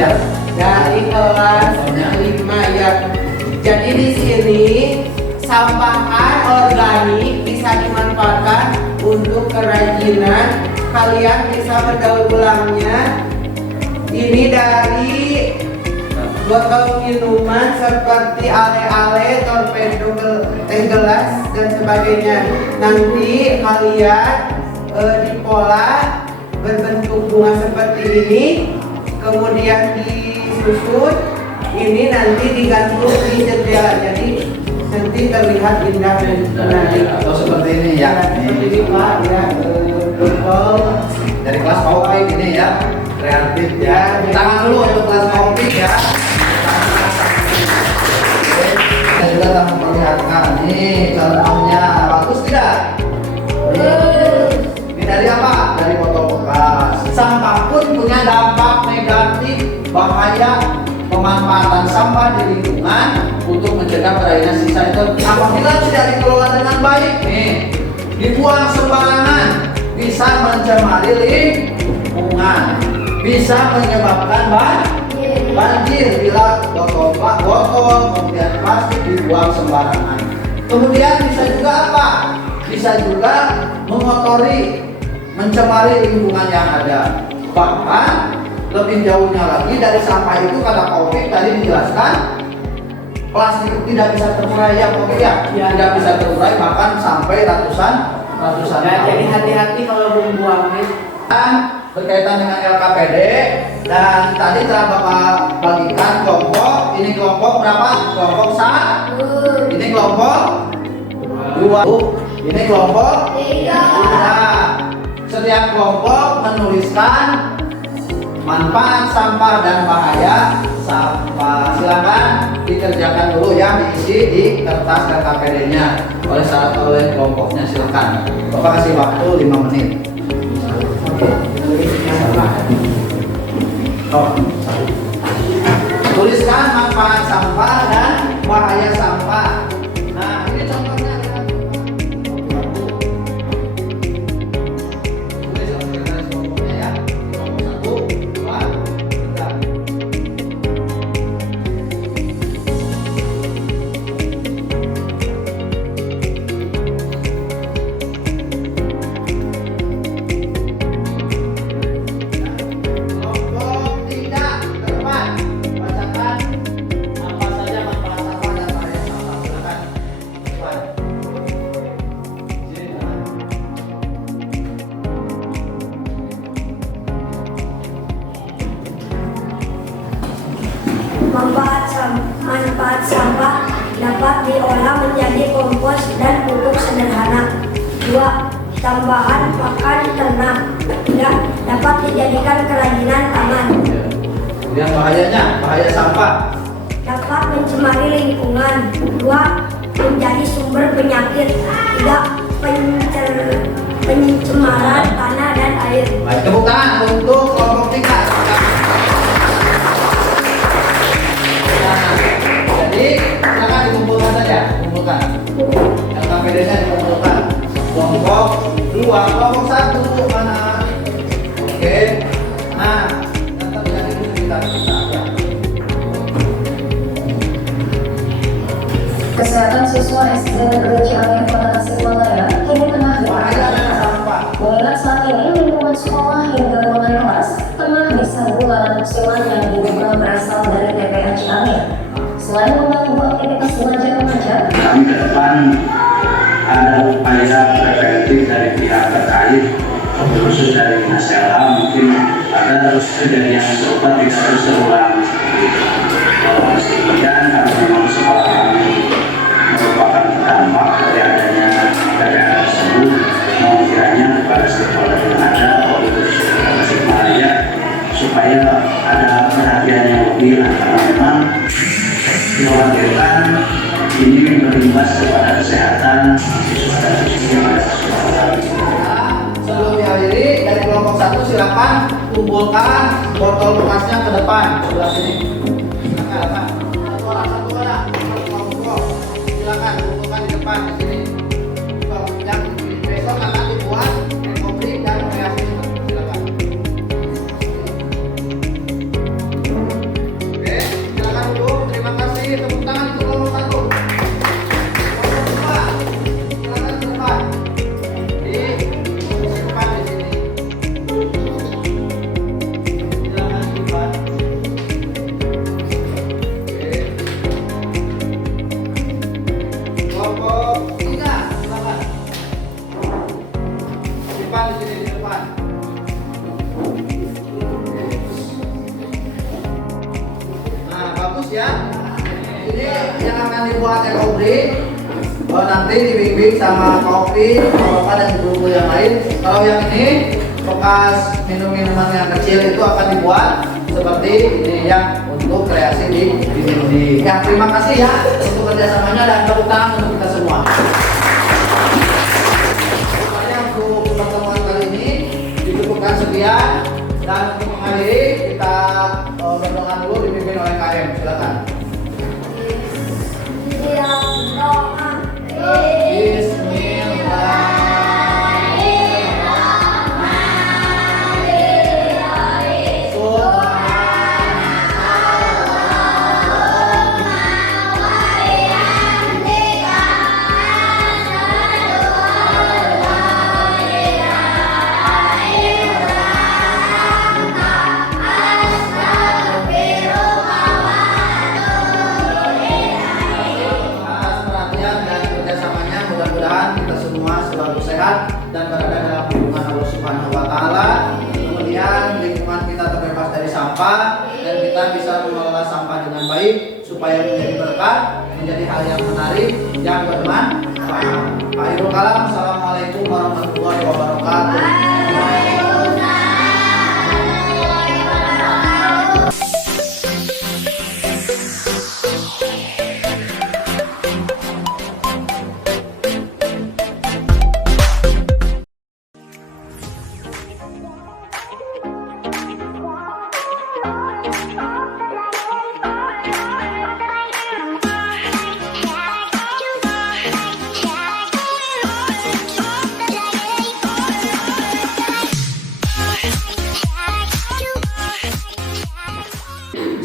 ya. Dari kelas 5 ya. Jadi di sini sampah anorganik bisa dimanfaatkan untuk kerajinan. Kalian bisa mendaur ulangnya. Ini dari botol minuman seperti ale-ale, torpedo, teh gelas dan sebagainya. Nanti kalian diolah berbentuk bunga seperti ini, kemudian disusun, ini nanti digantung di jendela, jadi nanti terlihat indah dan menarik. Atau seperti ini ya. Nah, seperti ini Pak, ya, betul. Dari kelas Opik ini ya, kreatif ya. Tangan dulu untuk kelas Opik ya. Oke, kita juga akan memperlihatkan nih contohnya, bagus tidak? Ini dari apa? Dari botol bekas. Sampah pun punya dampak negatif, bahaya pemanfaatan sampah di lingkungan untuk mencegah berakhirnya sisa itu apabila tidak dikelola dengan baik. Nih, dibuang sembarangan bisa mencemari lingkungan, bisa menyebabkan banjir bila botol kemudian plastik dibuang sembarangan. Kemudian bisa juga apa? Bisa juga mengotori, mencemari lingkungan yang ada. Bahkan lebih jauhnya lagi dari sampah itu, kata Opik tadi dijelaskan, plastik tidak bisa terurai ya Opik ya? Tidak bisa terurai bahkan sampai ratusan Ya, jadi tahun. hati-hati kalau membuangnya. Dan berkaitan dengan LKPD, dan tadi telah Bapak bagikan kelompok. Ini kelompok berapa? Kelompok 1. Ini kelompok 2. Ini kelompok 3. Setiap kelompok menuliskan manfaat sampah dan bahaya sampah. Silakan dikerjakan dulu ya, diisi di kertas LKPD-nya oleh kelompoknya. Silakan. Bapak kasih waktu 5 menit. Tuliskan manfaat sampah dan bahaya sampah. Nah, ini contohnya. Tulis sekretaris kelompoknya ya. Kelompok 1, 2, 3. Kelompok 3 ke depan, bacakan apa saja manfaat sampah dan bahaya sampah. Silakan. Depan. Sini, depan. Manfaat sampah dapat diolah menjadi kompos dan pupuk sederhana. 2. Tambahan pakan ternak. 3. Dapat dijadikan kerajinan tangan. Kemudian bahayanya, bahaya sampah. Dapat mencemari lingkungan. 2. Menjadi sumber penyakit. 3. Pencemaran tanah dan air. Baik, tepuk tangan untuk kelompok 3. Nah, jadi silakan dikumpulkan saja, kumpulkan. LKPD-nya dikumpulkan. Kelompok 2, kelompok 1 mana? Oke. Nah, tetap jadi kita ya. Kesehatan siswa SD Negeri Ciamis Kota Tasikmalaya kini tengah Bahaya diperhatikan. dan sampah. Mengingat saat ini lingkungan sekolah hingga ruangan kelas tengah diserbu lalat musiman yang diduga berasal dari TPA Ciamis. Selain mengganggu aktivitas belajar mengajar, Kami ke depan ada upaya preventif dari pihak terkait, khusus dari Dinas LH, mungkin agar kejadian serupa tidak terus terulang. Kemudian karena memang sekolah kami merupakan terdampak dari adanya TPA tersebut, mohon kiranya kepada stakeholder yang ada, Tasikmalaya, supaya ada perhatian yang lebih lah, karena memang dikhawatirkan ini berimbas kepada kesehatan siswa dan siswi yang ada di sekolah. Sebelum diakhiri, dari kelompok 1 silakan kumpulkan botol bekasnya ke depan sebelah sini. Silakan. Satu orang. Kelompok. Silakan kumpulkan di depan di sini. Yang besok akan dibuat republik dan kreasi. Silakan. Oke, silakan duduk. Terima kasih. Tepuk tangan untuk kelompok 1. Kelompok 2, silakan ke depan. Di depan di sini. Silakan di depan. Oke. Kelompok semangat ya Kopri. Nanti dibimbing sama Kopi, Bapak dan guru yang lain. Kalau yang ini bekas minum-minuman yang kecil itu akan dibuat seperti ini yang untuk kreasi di sini. Ya, terima kasih ya untuk kerjasamanya dan tepuk tangan untuk kita semua. Supaya untuk pertemuan kali ini dicukupkan sekian dan untuk mengakhiri kita berdoa dulu dipimpin oleh KM. Silakan. Dan berada dalam lingkungan Allah Subhanahu wa Ta'ala. Kemudian lingkungan kita terbebas dari sampah dan kita bisa mengelola sampah dengan baik supaya menjadi berkah, menjadi hal yang menarik, yang bermanfaat. Akhirul kalam, assalamualaikum warahmatullahi wabarakatuh.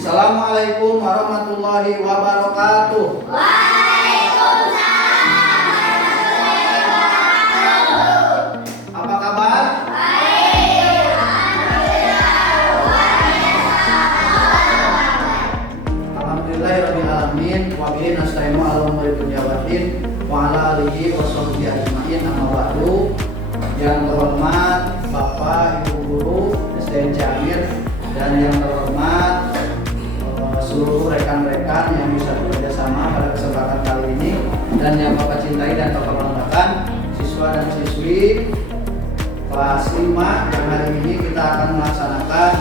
Assalamualaikum warahmatullahi wabarakatuh. Apa kabar? Alhamdulillahirrahmanirrahim. Wa bihi nasta'inu ala umuri dunya waddin wa ala alihi wa sahbihi ajma'in. Amma ba'du. Yang terhormat Bapak, Ibu Guru SDN Ciamir dan yang terhormat seluruh rekan-rekan yang bisa bekerja sama pada kesempatan kali ini dan yang Bapak cintai dan Bapak banggakan, siswa dan siswi kelas 5 yang hari ini kita akan melaksanakan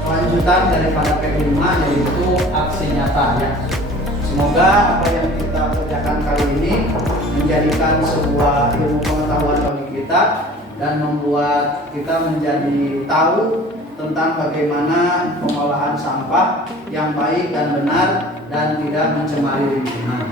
kelanjutan daripada P5 yaitu aksi nyata ya. Semoga apa yang kita kerjakan kali ini menjadikan sebuah ilmu pengetahuan bagi kita dan membuat kita menjadi tahu tentang bagaimana pengolahan sampah yang baik dan benar dan tidak mencemari lingkungan.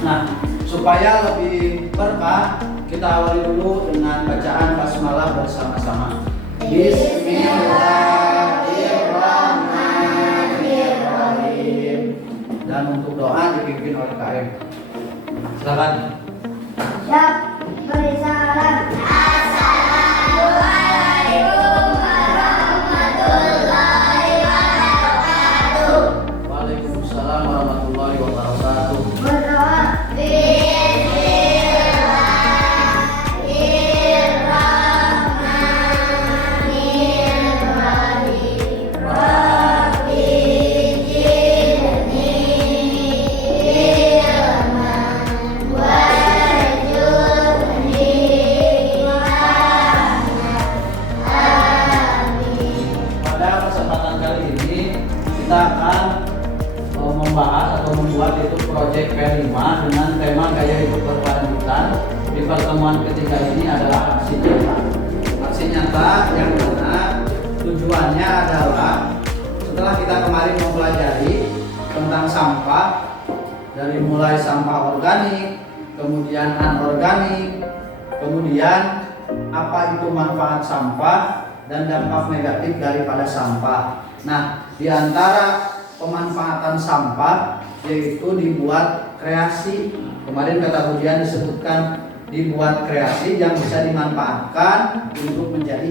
Nah, supaya lebih berkah, kita awali dulu dengan bacaan basmalah bersama-sama. Bismillahirrahmanirrahim. Dan untuk doa dipimpin oleh KM. Silakan. Siap, bersalam. Assalamualaikum warahmatullahi wabarakatuh. Waalaikumsalam warahmatullahi wabarakatuh. Berdoa. Kita akan membahas atau membuat itu proyek P5 dengan tema gaya hidup berkelanjutan. Di pertemuan ketiga ini adalah aksi nyata. Aksi nyata yang mana tujuannya adalah setelah kita kemarin mempelajari tentang sampah dari mulai sampah organik, kemudian anorganik, kemudian apa itu manfaat sampah dan dampak negatif daripada sampah. Nah, di antara pemanfaatan sampah yaitu dibuat kreasi. Kemarin kata Budian disebutkan dibuat kreasi yang bisa dimanfaatkan untuk menjadi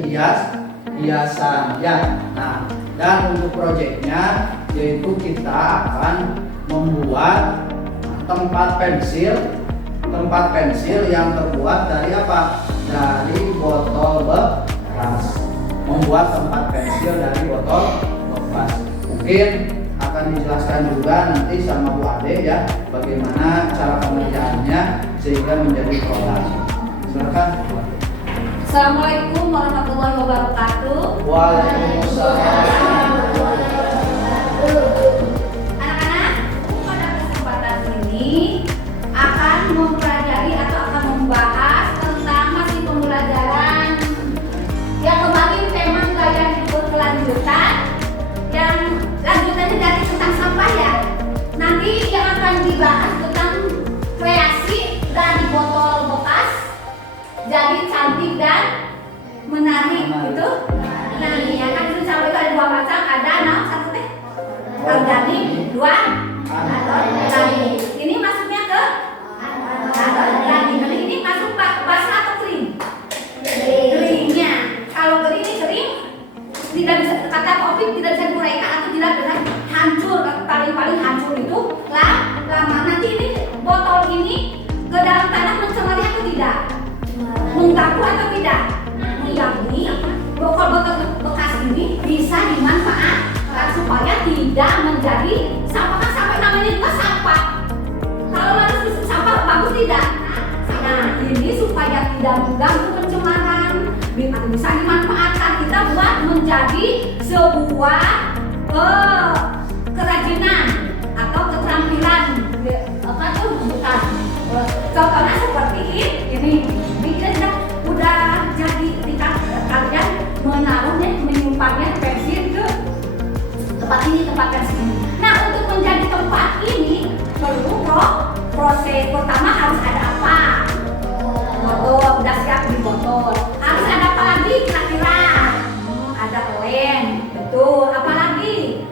hiasan ya. Nah, dan untuk proyeknya yaitu kita akan membuat tempat pensil yang terbuat dari apa? Dari botol bekas. Membuat tempat pensil dari botol bekas. Mungkin akan akan dijelaskan juga nanti sama Bu Ade ya, bagaimana cara pengerjaannya sehingga menjadi produk. Silakan. Assalamualaikum warahmatullahi wabarakatuh. Waalaikumsalam. Anak-anak, pada kesempatan ini akan mempelajari atau akan membahas tentang masih pembelajaran yang kembali tema gaya hidup kelanjutan, yang lanjutannya dari tentang sampah ya. Nanti yang akan dibahas tentang kreasi dari botol bekas jadi cantik dan menarik gitu. Nah, ya kan itu sampah itu ada dua macam, ada satu teh organik, dua anorganik. Ini masuknya ke anorganik. Jadi ini masuk basah atau kering? Keringnya. Kalau kering ini kering, tidak bisa, kata Covid tidak bisa diuraikan atau tidak bisa hancur. Paling hancur itu lama. Nanti ini botol ini ke dalam tanah mencemari atau tidak? Mengganggu atau tidak? Mengganggu. Botol bekas ini bisa dimanfaatkan supaya tidak menjadi sampah. Kan sampai namanya juga sampah. Kalau harus sampah bagus tidak? Nah, ini supaya tidak mengganggu pencemaran, bisa dimanfaatkan kita buat menjadi sebuah kerajinan atau keterampilan. Apa tuh bukan? Contohnya seperti ini. Kita udah jadi tingkat kalian menaruhnya, menyimpannya pensil ke tempat ini. Nah, untuk menjadi tempat ini perlu proses pertama harus ada apa? Botol, udah siap di botol. Harus ada apa lagi kira-kira? Ada lem, betul. Apa lagi?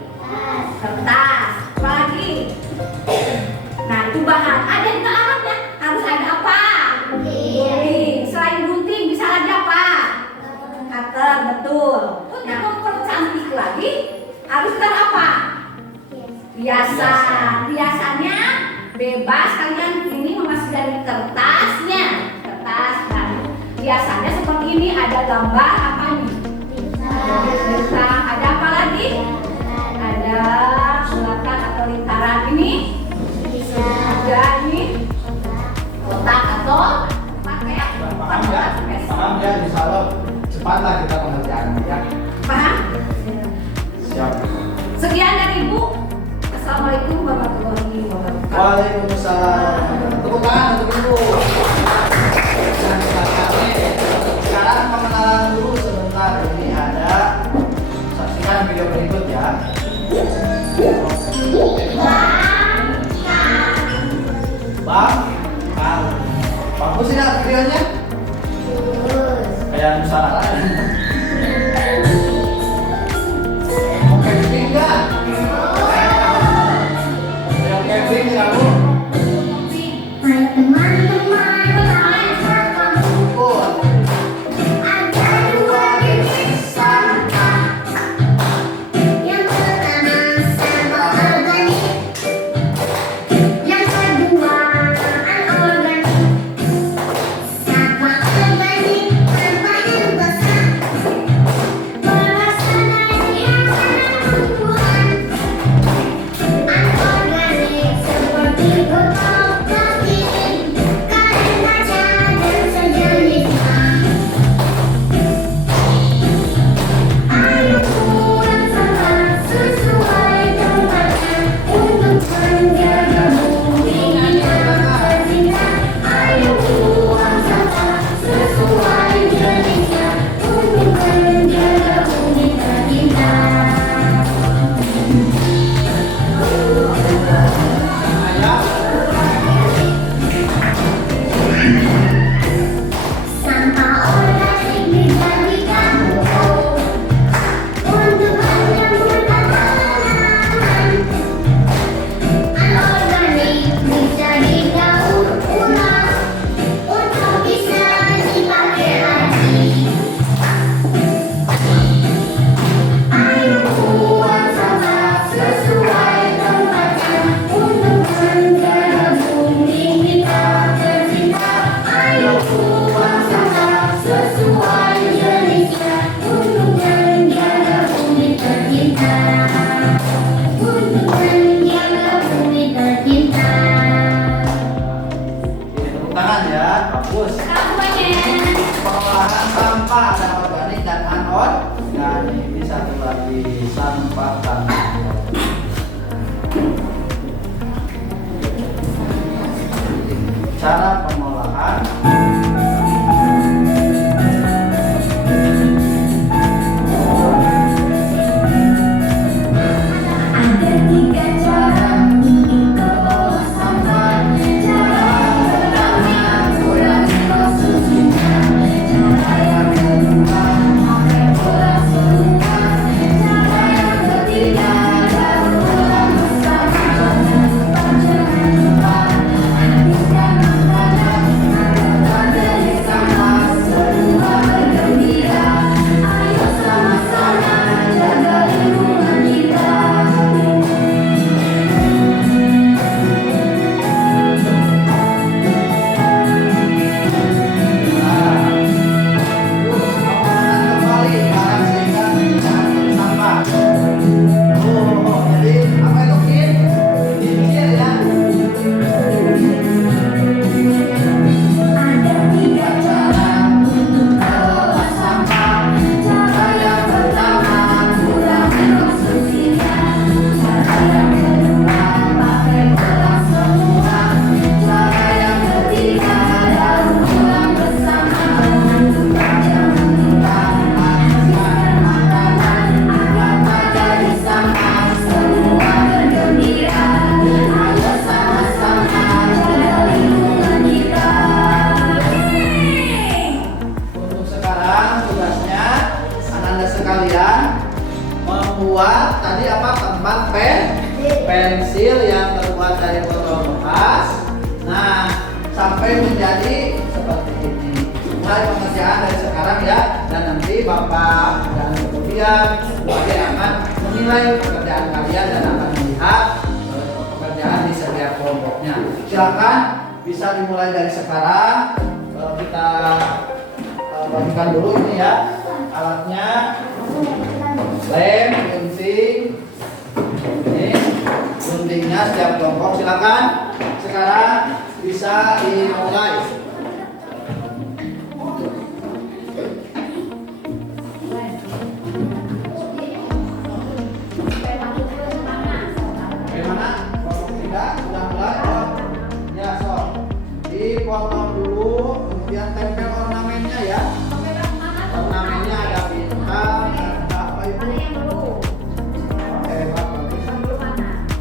Kertas. Apa lagi? Nah, itu bahan. Ada juga alatnya. Harus ada apa? Gunting. Selain gunting bisa lagi apa? Cutter, betul. Untuk mempercantik lagi harus ada apa? Hiasan. Hiasannya bebas, kalian ini masih dari kertasnya. Kertas. Nah, hiasannya seperti ini, ada gambar apa nih? Bintang. Ada apa lagi? Ada bulatan atau lingkaran ini. Ada ini kotak atau pakai Paham ya, insya Allah cepatlah kita pengerjaannya ya. paham? Siap. Sekian dari Ibu. Assalamualaikum warahmatullahi wabarakatuh. Waalaikumsalam. Tepuk tangan untuk Ibu. Sekarang pengenalan dulu sebentar. Ini ada, saksikan video berikut ya. Bang, bagus tidak videonya? Kayak Nusantara. Mau camping nggak? Mau camping nggak Bu? tangan ya, bagus. Pengolahan sampah ada organik dan anorganik. Ini satu lagi, sampah tanah. Cara pengolahan. Membuat tadi apa, tempat pensil yang terbuat dari botol bekas. Nah, sampai menjadi seperti ini. Mulai pengerjaan dari sekarang ya, dan nanti Bapak dan kemudian Buaya akan menilai pekerjaan kalian dan akan melihat pekerjaan di setiap kelompoknya. Silakan bisa dimulai dari sekarang. Kita bagikan dulu ini ya alatnya. Lem, gunting, ini guntingnya setiap kelompok. Silakan sekarang bisa dimulai. Bagaimana? Kelompok 3 sudah mulai? Ya, so dipotong dulu, kemudian tempel ornamennya ya. Ornamennya ada bintang.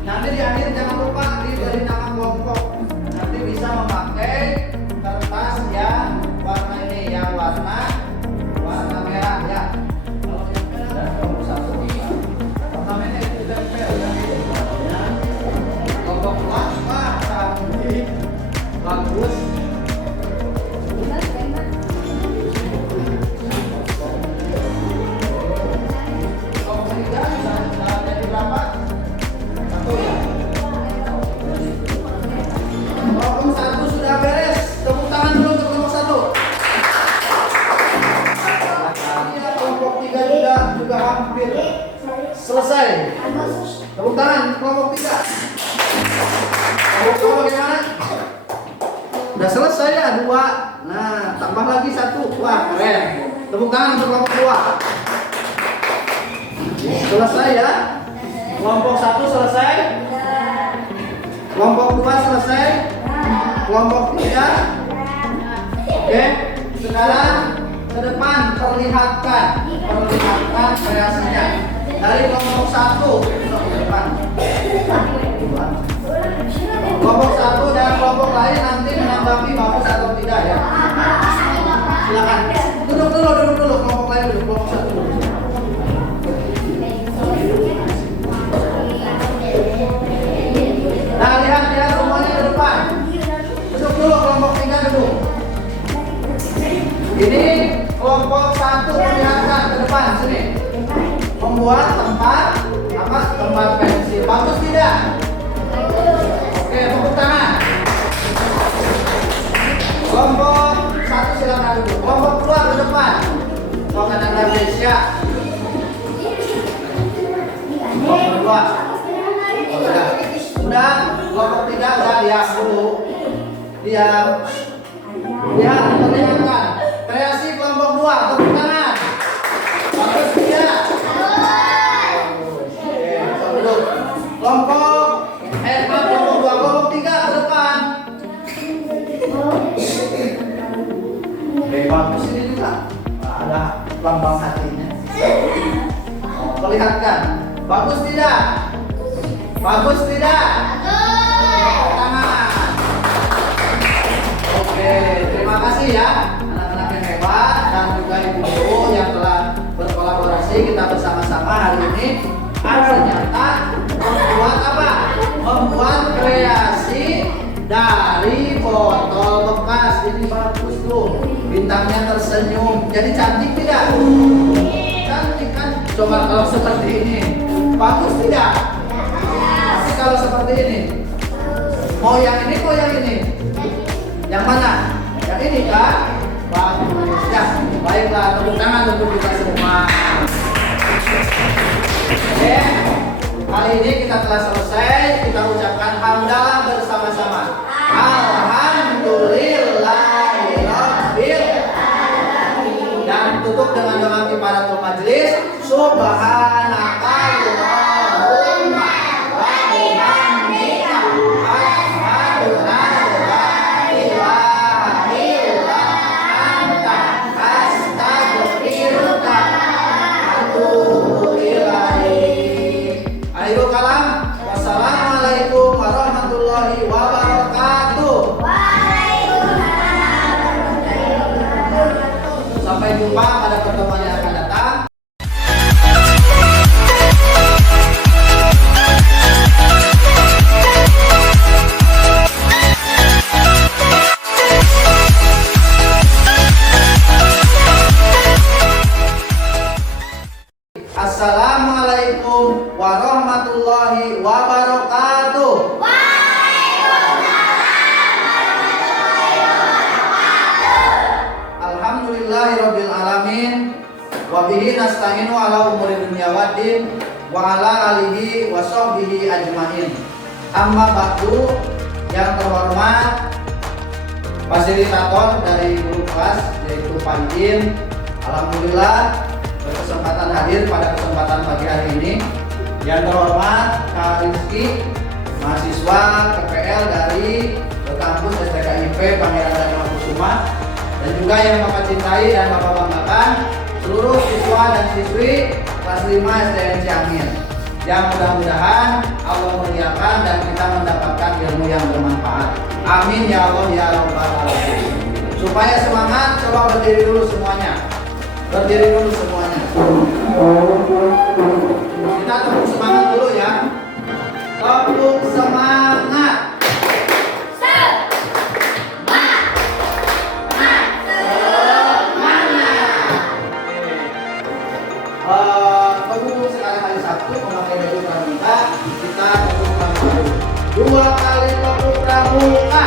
Nanti di akhir jangan lupa diberi nama kelompok. Nanti bisa memakai kertas yang warna ini, yang warna merah ya. Kalau yang merah dan kelompok 1 ornamennya itu tempel ya. Kelompok 2 cantik, bagus. Kelompok 3 sudah jadi berapa? Kelompok 1 sudah beres. Tepuk tangan dulu untuk kelompok 1. Ya, kelompok 3 juga hampir selesai. Tepuk tangan kelompok 3. Kelompok bagaimana? Udah selesai ya 2. Nah, tambah lagi 1. Wah, keren. Tepuk tangan untuk kelompok 2. Selesai ya. Kelompok 1 selesai. Kelompok 2 selesai. Kelompok 3. Oke. Sekarang ke depan perlihatkan kreasinya. Dari kelompok 1 ke depan. Kelompok 1 dan kelompok lain nanti menanggapi bagus atau tidak ya. Silakan. Duduk dulu kelompok lain dulu, kelompok 1 dulu. Nah, lihat semuanya ke depan. Duduk dulu, kelompok 3 duduk. Ini kelompok 1 perlihatkan ke depan sini. Membuat tempat pensil. Bagus tidak? Oke, tepuk tangan. Kelompok 1 silakan duduk. Kelompok 2 ke depan. Soalnya ada Indonesia. Kelompok 2. Udah, kelompok 3 udah diam dulu. Diam. lambang hatinya. Perlihatkan. Bagus tidak? Bagus tidak? Tepuk tangan. Oke, terima kasih ya anak-anak yang hebat dan juga ibu guru yang telah berkolaborasi kita bersama-sama hari ini. Ternyata membuat apa? Membuat kreasi dari botol bekas. Ini bagus tuh. Bintangnya tersenyum. Jadi cantik tidak? Cantik kan? Coba kalau seperti ini. Bagus tidak? Tapi kalau seperti ini. Mau yang ini, mau yang ini? Yang mana? Yang ini kan? Bagus. Ya, baiklah, tepuk tangan untuk kita semua. Oke, kali ini kita telah selesai. Kita ucapkan hamdalah bersama-sama. Alhamdulillahirabbil alamin. Dan tutup dengan doa kifaratul majelis. Subhanakallahumma wa bihamdika asyhadu an la ilaha illa anta astaghfiruka wa atubu ilaik. Ayo kalam. Wassalamualaikum warahmatullahi wabarakatuh. Sampai jumpa pada pertemuan yang akan datang. Assalamualaikum warahmatullahi wabarakatuh. Alhamdulillahirabbil alamin. Wa bihi nasta'inu ala umuri dunya waddin wa ala alihi wa sahbihi ajmain. Amma ba'du, yang terhormat fasilitator dari grup kelas yaitu Panjin, alhamdulillah berkesempatan hadir pada kesempatan pagi hari ini. Yang terhormat Kak Rizky, mahasiswa KPL dari kampus STKIP Pangeran Dharmakusuma, dan juga yang Bapak cintai dan Bapak banggakan seluruh siswa dan siswi kelas 5 SDN Ciangin, yang mudah-mudahan Allah muliakan dan kita mendapatkan ilmu yang bermanfaat. Amin ya Allah ya Rabbal alamin. Supaya semangat, coba berdiri dulu semuanya. Berdiri dulu semuanya. Kita tepuk semangat dulu ya. Tepuk semangat. Tunggu sekarang hari Sabtu memakai baju pramuka, kita tepuk pramuka dulu. 2 kali tepuk pramuka.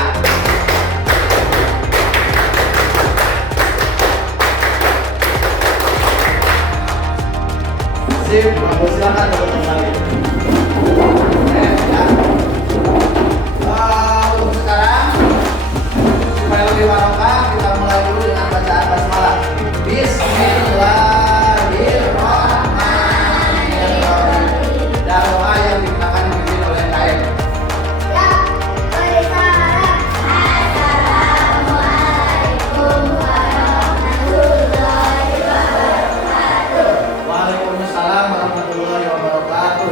Sip, bagus, silakan tepuk kembali. Ya. Untuk sekarang supaya lebih barokah, kita mulai dulu dengan bacaan basmalah. Bismillahirrahmanirrahim. Dan doa yang akan dipimpin oleh KM. Waalaikumsalam warahmatullahi wabarakatuh.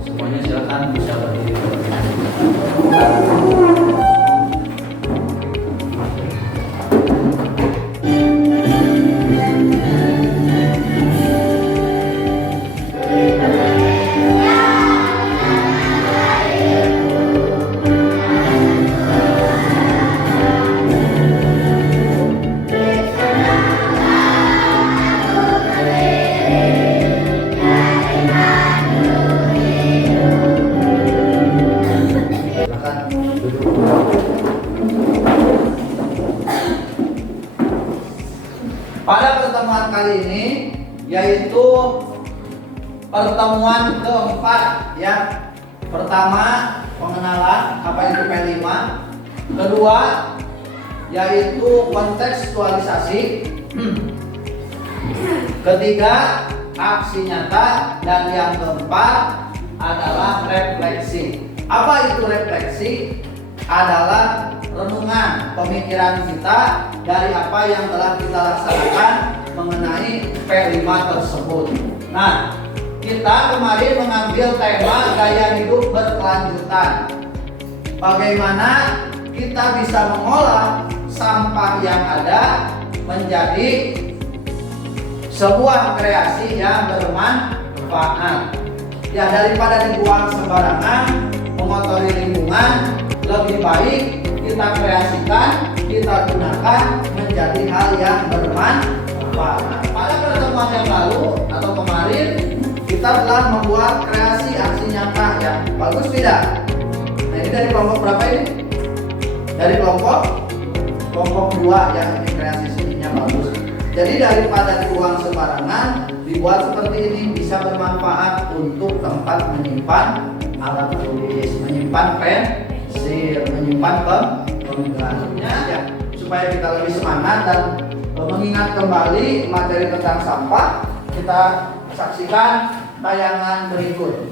Semuanya silakan bisa berdiri. Silakan duduk. Pada pertemuan kali ini yaitu pertemuan keempat ya. Pertama, pengenalan apa itu P5. Kedua, yaitu kontekstualisasi. Ketiga, aksi nyata. Dan yang keempat adalah refleksi. Apa itu refleksi? Adalah renungan pemikiran kita dari apa yang telah kita laksanakan mengenai P5 tersebut. Nah, kita kemarin mengambil tema gaya hidup berkelanjutan. Bagaimana kita bisa mengolah sampah yang ada menjadi sebuah kreasi yang bermanfaat. Ya, daripada dibuang sembarangan, mengotori lingkungan, lebih baik kita kreasikan, kita gunakan menjadi hal yang bermanfaat. Pada pertemuan yang lalu atau kemarin kita telah membuat kreasi aksi nyata ya. Bagus tidak? Nah, ini dari kelompok berapa ini? Dari kelompok 2 yang ini kreasi sininya bagus. Jadi daripada dibuang sembarangan, dibuat seperti ini bisa bermanfaat untuk tempat menyimpan alat tulis, menyimpan pensil, menyimpan penggantinya ya, supaya kita lebih semangat dan mengingat kembali materi tentang sampah. Kita saksikan tayangan berikut.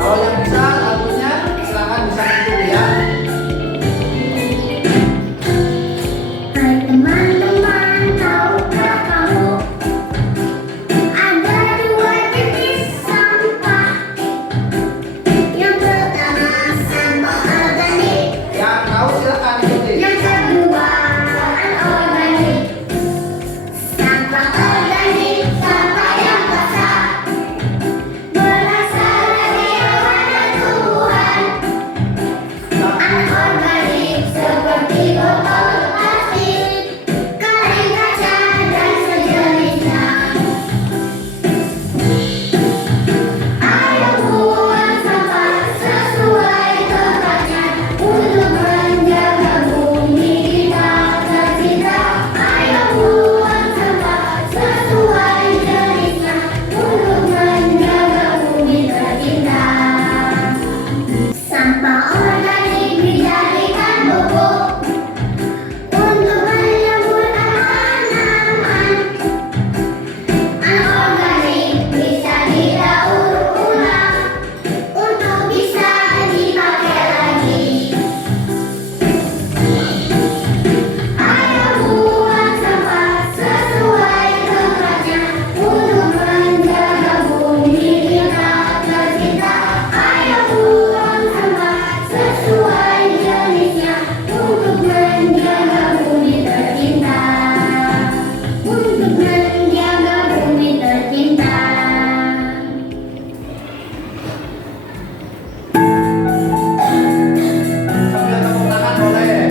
Kalau yang bisa lagunya silakan bisa mengikuti ya. Hai teman-teman, tahukah kamu ada 2 jenis sampah? Yang pertama sampah organik, Yang tahu silakan ikuti. yang kedua anorganik. Sampah organik sampah yang basah, berasal dari hewan dan tumbuhan. Anorganik seperti botol plastik, kaleng kaca dan sejenisnya. Ayo buang sampah sesuai tempatnya untuk menjaga bumi kita tercinta. Ayo buang sampah sesuai jenisnya untuk menjaga bumi tercinta. Sampah organik dijadikan pupuk untuk menyambut tanaman. Anorganik bisa didaur ulang untuk bisa dipakai lagi. Ayo buang sampah sesuai tempatnya untuk menjaga bumi kita tercinta. Ayo buang sampah sesuai jenisnya untuk menjaga bumi tercinta. Untuk menjaga bumi tercinta. Sambil tepuk tangan boleh.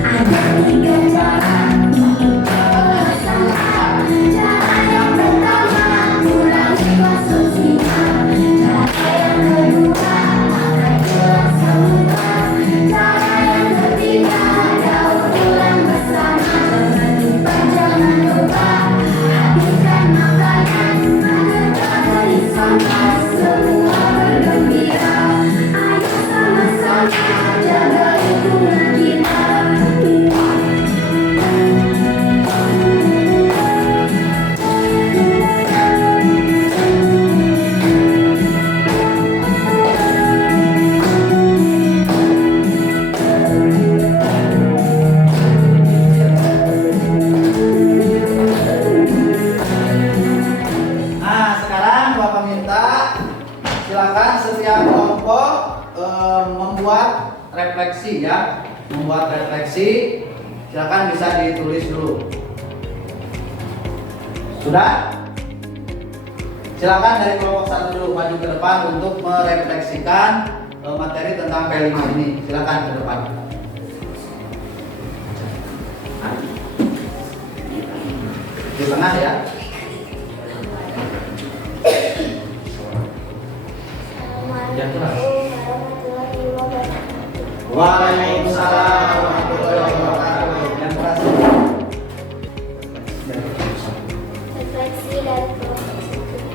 Ada 3 cara mengolah sampah. Cara yang pertama, kurangi konsumsinya. Cara yang kedua, pakai ulang semua. Cara yang ketiga, daur ulang bersama. Jangan lupa habiskan makanan agar tak beri sampah. Semua bergembira. Ayo sama-sama jaga lingkungan kita. Nah, sekarang Bapak minta silakan setiap kelompok membuat refleksi ya. Membuat refleksi, silakan bisa ditulis dulu. Sudah? Silakan dari kelompok 1 dulu maju ke depan untuk merefleksikan materi tentang P5 ini. Silakan ke depan. tengah ya. Assalamualaikum warahmatullahi wabarakatuh. Waalaikumsalam warahmatullahi wabarakatuh. Yang keras. Refleksi dari kelompok satu.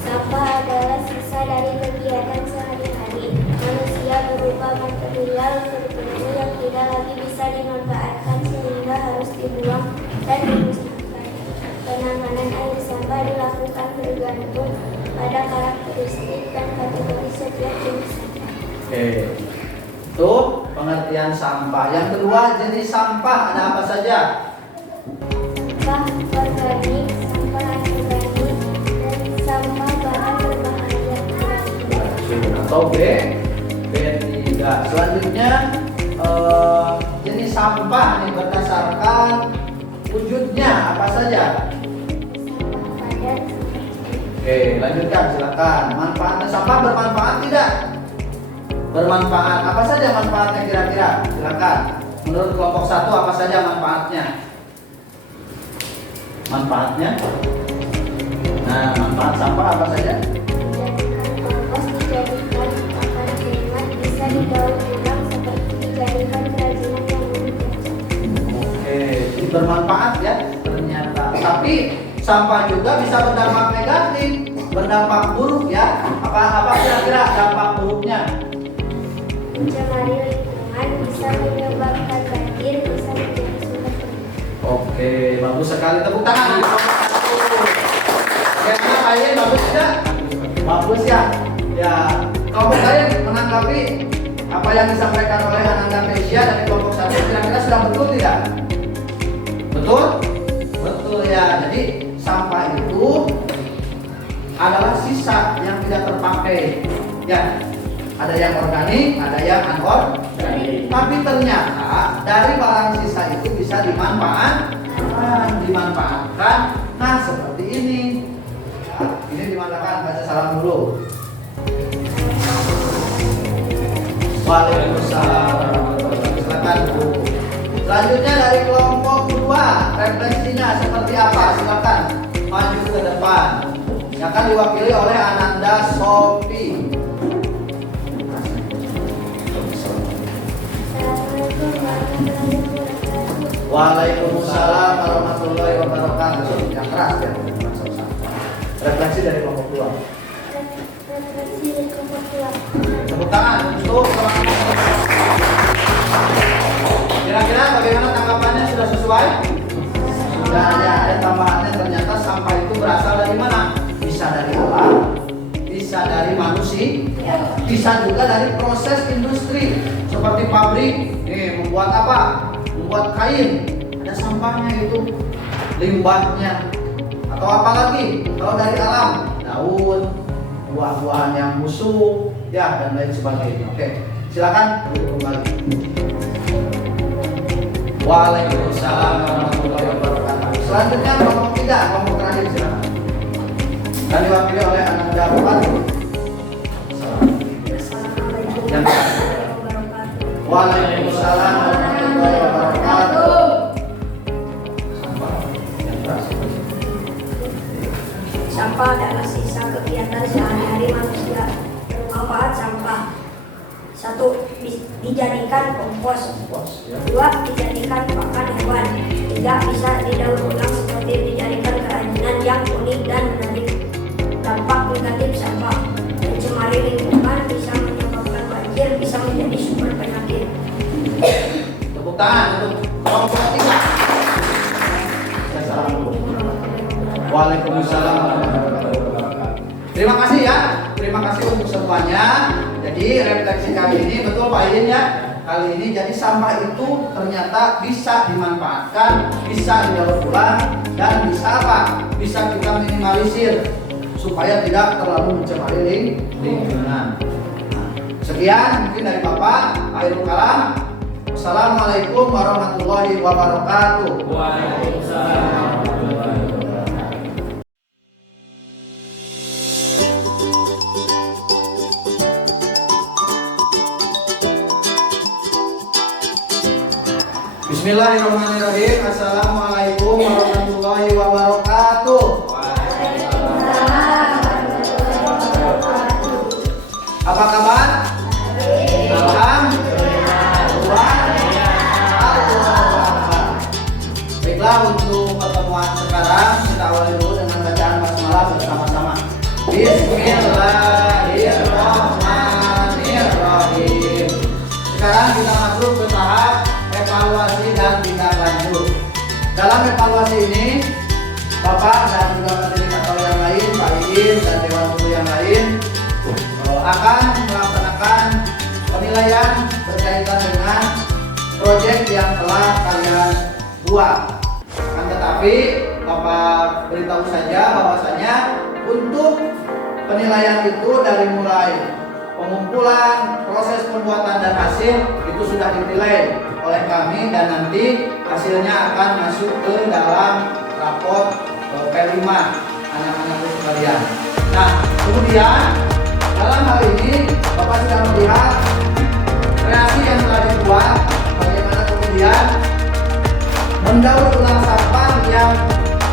Sampah adalah sisa dari kegiatan sehari-hari manusia berupa material tertentu yang tidak lagi bisa dimanfaatkan sehingga harus dibuang dan dimusnahkan. Penanganan air sampah dilakukan bergantung pada karakteristik dan kategori setiap jenis sampah. Oke. Itu pengertian sampah. Yang kedua, jenis sampah ada apa saja? Sampah organik, sampah anorganik, dan sampah bahan berbahaya. Atau B3. Selanjutnya jenis sampah nih berdasarkan wujudnya apa saja? Sampah padat, Oke, lanjutkan silakan. Manfaatnya sampah bermanfaat tidak? Bermanfaat. Apa saja manfaatnya kira-kira? Silakan. Menurut kelompok 1 apa saja manfaatnya? Manfaatnya? Nah, manfaat sampah apa saja? dijadikan kompos, dijadikan pakan hewan, bisa didaur ulang seperti dijadikan kerajinan yang mudah. Oke, ini bermanfaat ya ternyata. Tapi sampah juga bisa berdampak negatif, berdampak buruk ya. Apa kira-kira dampak buruknya? Mencemari lingkungan, bisa menyebabkan banjir, bisa menjadi sumber penyakit. Oke, bagus sekali. Tepuk tangan. Bagaimana kalian bagus tidak? Bagus ya. Ya, kelompok lain menanggapi apa yang disampaikan oleh Ananda Mesia dari kelompok 1 kira-kira sudah betul tidak? Betul? Betul ya. Jadi sampah itu adalah sisa yang tidak terpakai. Ya, ada yang organik, ada yang anorganik. Tapi ternyata dari barang sisa itu bisa dimanfaatkan. Nah, seperti ini. Ya, ini dimanfaatkan. Baca salam dulu. Waalaikumsalam warahmatullahi wabarakatuh. Silakan Bu. Selanjutnya dari kelompok 2, refleksinya seperti apa? Silakan maju ke depan. Yang akan diwakili oleh Ananda Sofi. Assalamualaikum warahmatullahi wabarakatuh. Waalaikumsalam warahmatullahi wabarakatuh. Yang keras ya. Refleksi dari kelompok 2. Refleksi dari kelompok 2. Tepuk tangan untuk kira-kira bagaimana tanggapannya, sudah sesuai? Sudah ya, ada tambahannya ternyata sampah itu berasal dari mana? Bisa dari alam, bisa dari manusia, bisa juga dari proses industri seperti pabrik. Nih, membuat apa? Membuat kain. Ada sampahnya itu, limbahnya. Atau apa lagi? Kalau dari alam, daun, buah-buahan yang busuk, ya dan lain sebagainya. Oke, silakan duduk kembali. Waalaikumsalam warahmatullahi wabarakatuh. Selanjutnya kelompok 3, kelompok terakhir silakan. Dan diwakili oleh Ananda Bupati. Yang Waalaikumsalam warahmatullahi wabarakatuh. Sampah adalah sisa kegiatan sehari-hari manusia. Bermanfaat sampah. 1. Dijadikan kompos. 2. Dijadikan pakan hewan. 3. Bisa didaur ulang seperti dijadikan kerajinan yang unik dan menarik. Dampak negatif sampah: mencemari lingkungan, bisa menyebabkan banjir, bisa menjadi sumber penyakit. Tepuk tangan untuk kelompok 3. Saya salam dulu. Waalaikumsalam warahmatullahi wabarakatuh. Terima kasih ya. Terima kasih untuk semuanya. Jadi refleksi kali ini betul Pak Idin ya. Kali ini jadi sampah itu ternyata bisa dimanfaatkan, bisa didaur ulang, dan bisa apa? Bisa kita minimalisir supaya tidak terlalu mencemari lingkungan. Sekian mungkin dari Bapak. Akhirul kalam. Assalamualaikum warahmatullahi wabarakatuh. Waalaikumsalam. Bismillahirrahmanirrahim. Assalamualaikum warahmatullahi wabarakatuh. Apa kabar? Alhamdulillah. Baiklah, untuk pertemuan sekarang kita awali dulu dengan bacaan basmalah bersama-sama. Bismillahirrahmanirrahim. Sekarang kita masuk ke tahap evaluasi dan tindak lanjut. Dalam evaluasi ini, Bapak dan juga fasilitator yang lain, Pak Iin dan Dewan Guru yang lain akan melaksanakan penilaian berkaitan dengan proyek yang telah kalian buat. Akan tetapi Bapak beritahu saja bahwasanya untuk penilaian itu dari mulai pengumpulan, proses pembuatan dan hasil itu sudah dinilai oleh kami dan nanti hasilnya akan masuk ke dalam raport P5 anak-anak sekalian. Nah, kemudian dalam hal ini Bapak sudah melihat kreasi yang telah dibuat, bagaimana kemudian mendaur ulang sampah yang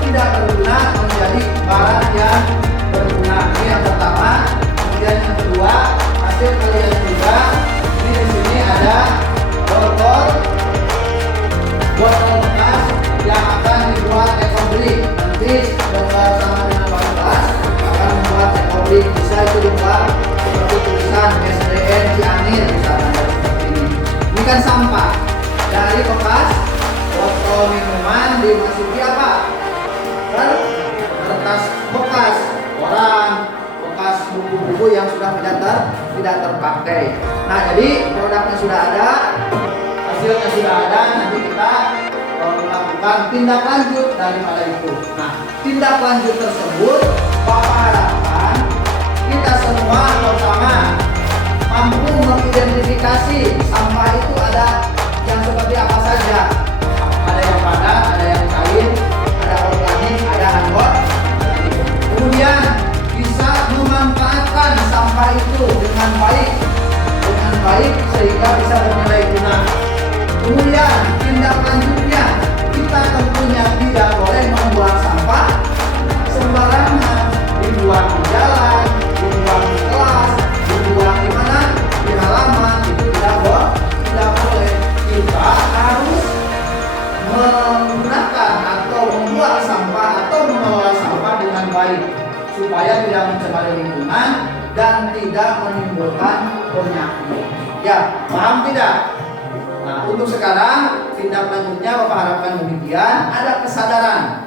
tidak berguna menjadi barang yang berguna. Ini yang pertama. Kemudian yang kedua, hasil kalian juga ini di sini ada botol bekas yang akan dibuat ekobrik. Nanti bersama dengan Pak kelas akan membuat ekobrik. Bisa itu dibuat seperti tulisan SDN Cianir misalnya seperti ini. Ini kan sampah dari bekas botol minuman dimasuki apa? Kan kertas bekas koran, bekas buku-buku yang sudah tidak terpakai. Nah, jadi produknya sudah ada, hasilnya sudah ada, nanti kita melakukan tindak lanjut daripada itu. Nah, tindak lanjut tersebut Bapak harapkan kita semua bersama mampu mengidentifikasi sampah itu ada yang seperti apa saja. Ada yang padat, ada yang cair, ada organik, ada anorganik. Kemudian bisa memanfaatkan sampah itu dengan baik sehingga bisa bernilai guna. Kemudian tindak lanjutnya kita tentunya tidak boleh membuang sampah sembarangan, dibuang di jalan, dibuang di kelas, dibuang di mana, di halaman, itu tidak boleh. Kita harus menggunakan atau membuang sampah atau mengelola sampah dengan baik supaya tidak mencemari lingkungan dan tidak menimbulkan penyakit. Ya, paham tidak? Nah, untuk sekarang tindak lanjutnya Bapak harapkan demikian, ada kesadaran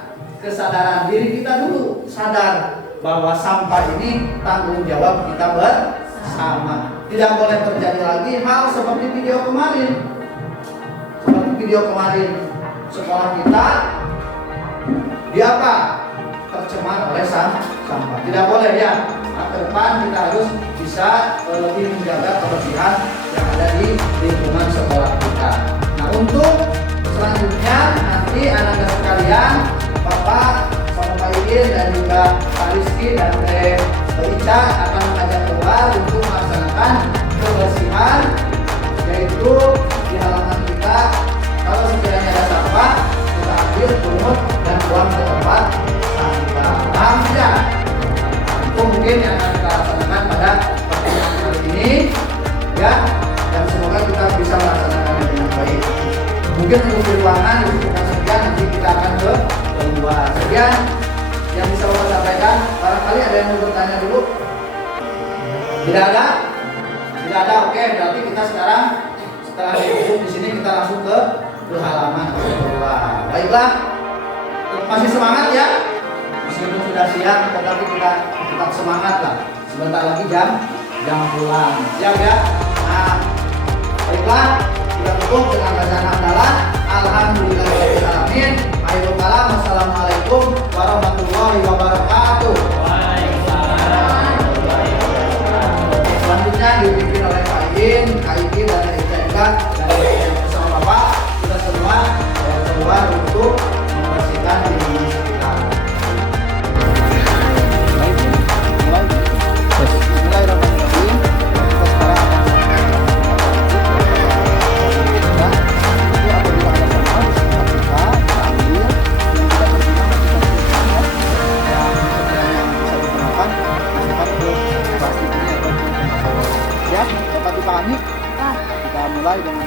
diri kita dulu, sadar bahwa sampah ini tanggung jawab kita bersama. Tidak boleh terjadi lagi hal seperti video kemarin. Sekolah kita di apa? Tercemar oleh sampah. Tidak boleh ya. Nah, ke depan kita harus bisa lebih menjaga kebersihan yang ada di lingkungan sekolah kita. Nah, untuk selanjutnya nanti anak-anak sekalian, Bapak sama Pak Iin dan juga Pak Rizky dan Ica akan mengajak keluar untuk melaksanakan kebersihan, yaitu di halaman kita. Kalau sekiranya ada sampah, kita ambil, pungut dan buang ke tempat sampah. Paham tidak? Itu mungkin yang akan kita laksanakan pada pertemuan kali ini, ya. Dan semoga kita bisa melaksanakannya dengan baik. Mungkin untuk di ruangan kita sekian, nanti kita akan ke luar. Sekian yang bisa Bapak sampaikan. Barangkali ada yang mau bertanya dulu? Tidak ada? Tidak ada. Oke, berarti kita sekarang setelah duduk di sini kita langsung ke halaman keluar. Baiklah, masih semangat ya? Meskipun sudah siang, tetapi kita tetap semangat lah. Sebentar lagi jam pulang. Siap ya? Nah, baiklah, kita tutup dengan bacaan hamdalah. Alhamdulillahirobbilalamin. Akhirul kalam. Wassalamualaikum warahmatullahi wabarakatuh. Selanjutnya dipimpin oleh Pak Iin, Kak Iki dan Ica juga dari bersama Bapak kita semua keluar untuk membersihkan lingkungan sekitar. Bismillahirrahmanirrahim. Kita sekarang akan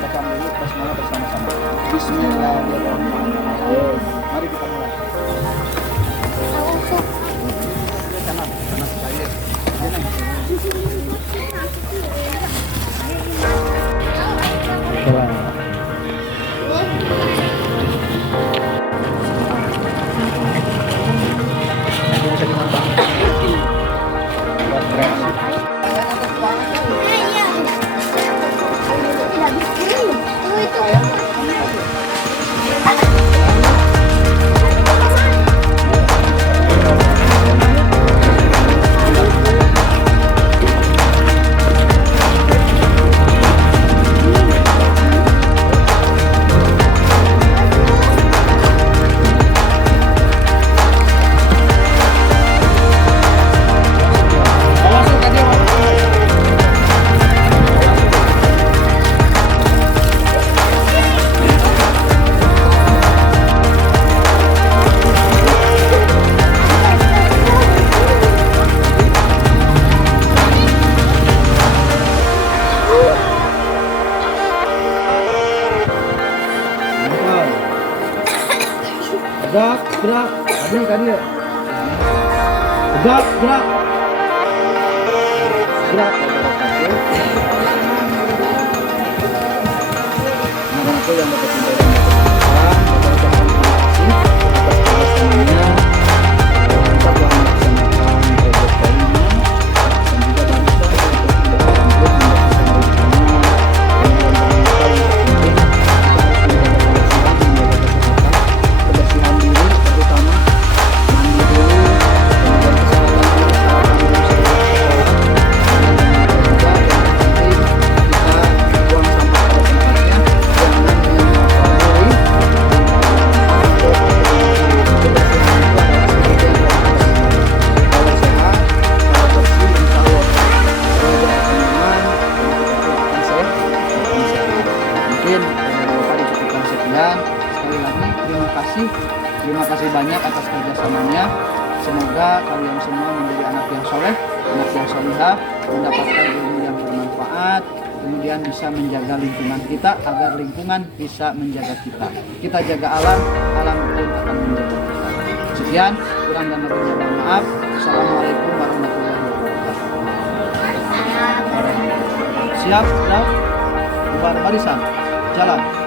bacakan dulu basmalah bersama-sama. Bismillahirrahmanirrahim. Mari kita mulai. Kanan cair. Gerak, tadi. Gerak. Anak-anakku yang dapat terima kasih banyak atas kerjasamanya. Semoga kalian semua menjadi anak yang soleh, anak yang solihah, mendapatkan ilmu yang bermanfaat, kemudian bisa menjaga lingkungan kita agar lingkungan bisa menjaga kita. Kita jaga alam, alam pun akan menjaga kita. Sekian, kurang dan lebihnya mohon maaf. Assalamualaikum warahmatullahi wabarakatuh. Siap, sudah? Bubar barisan, jalan.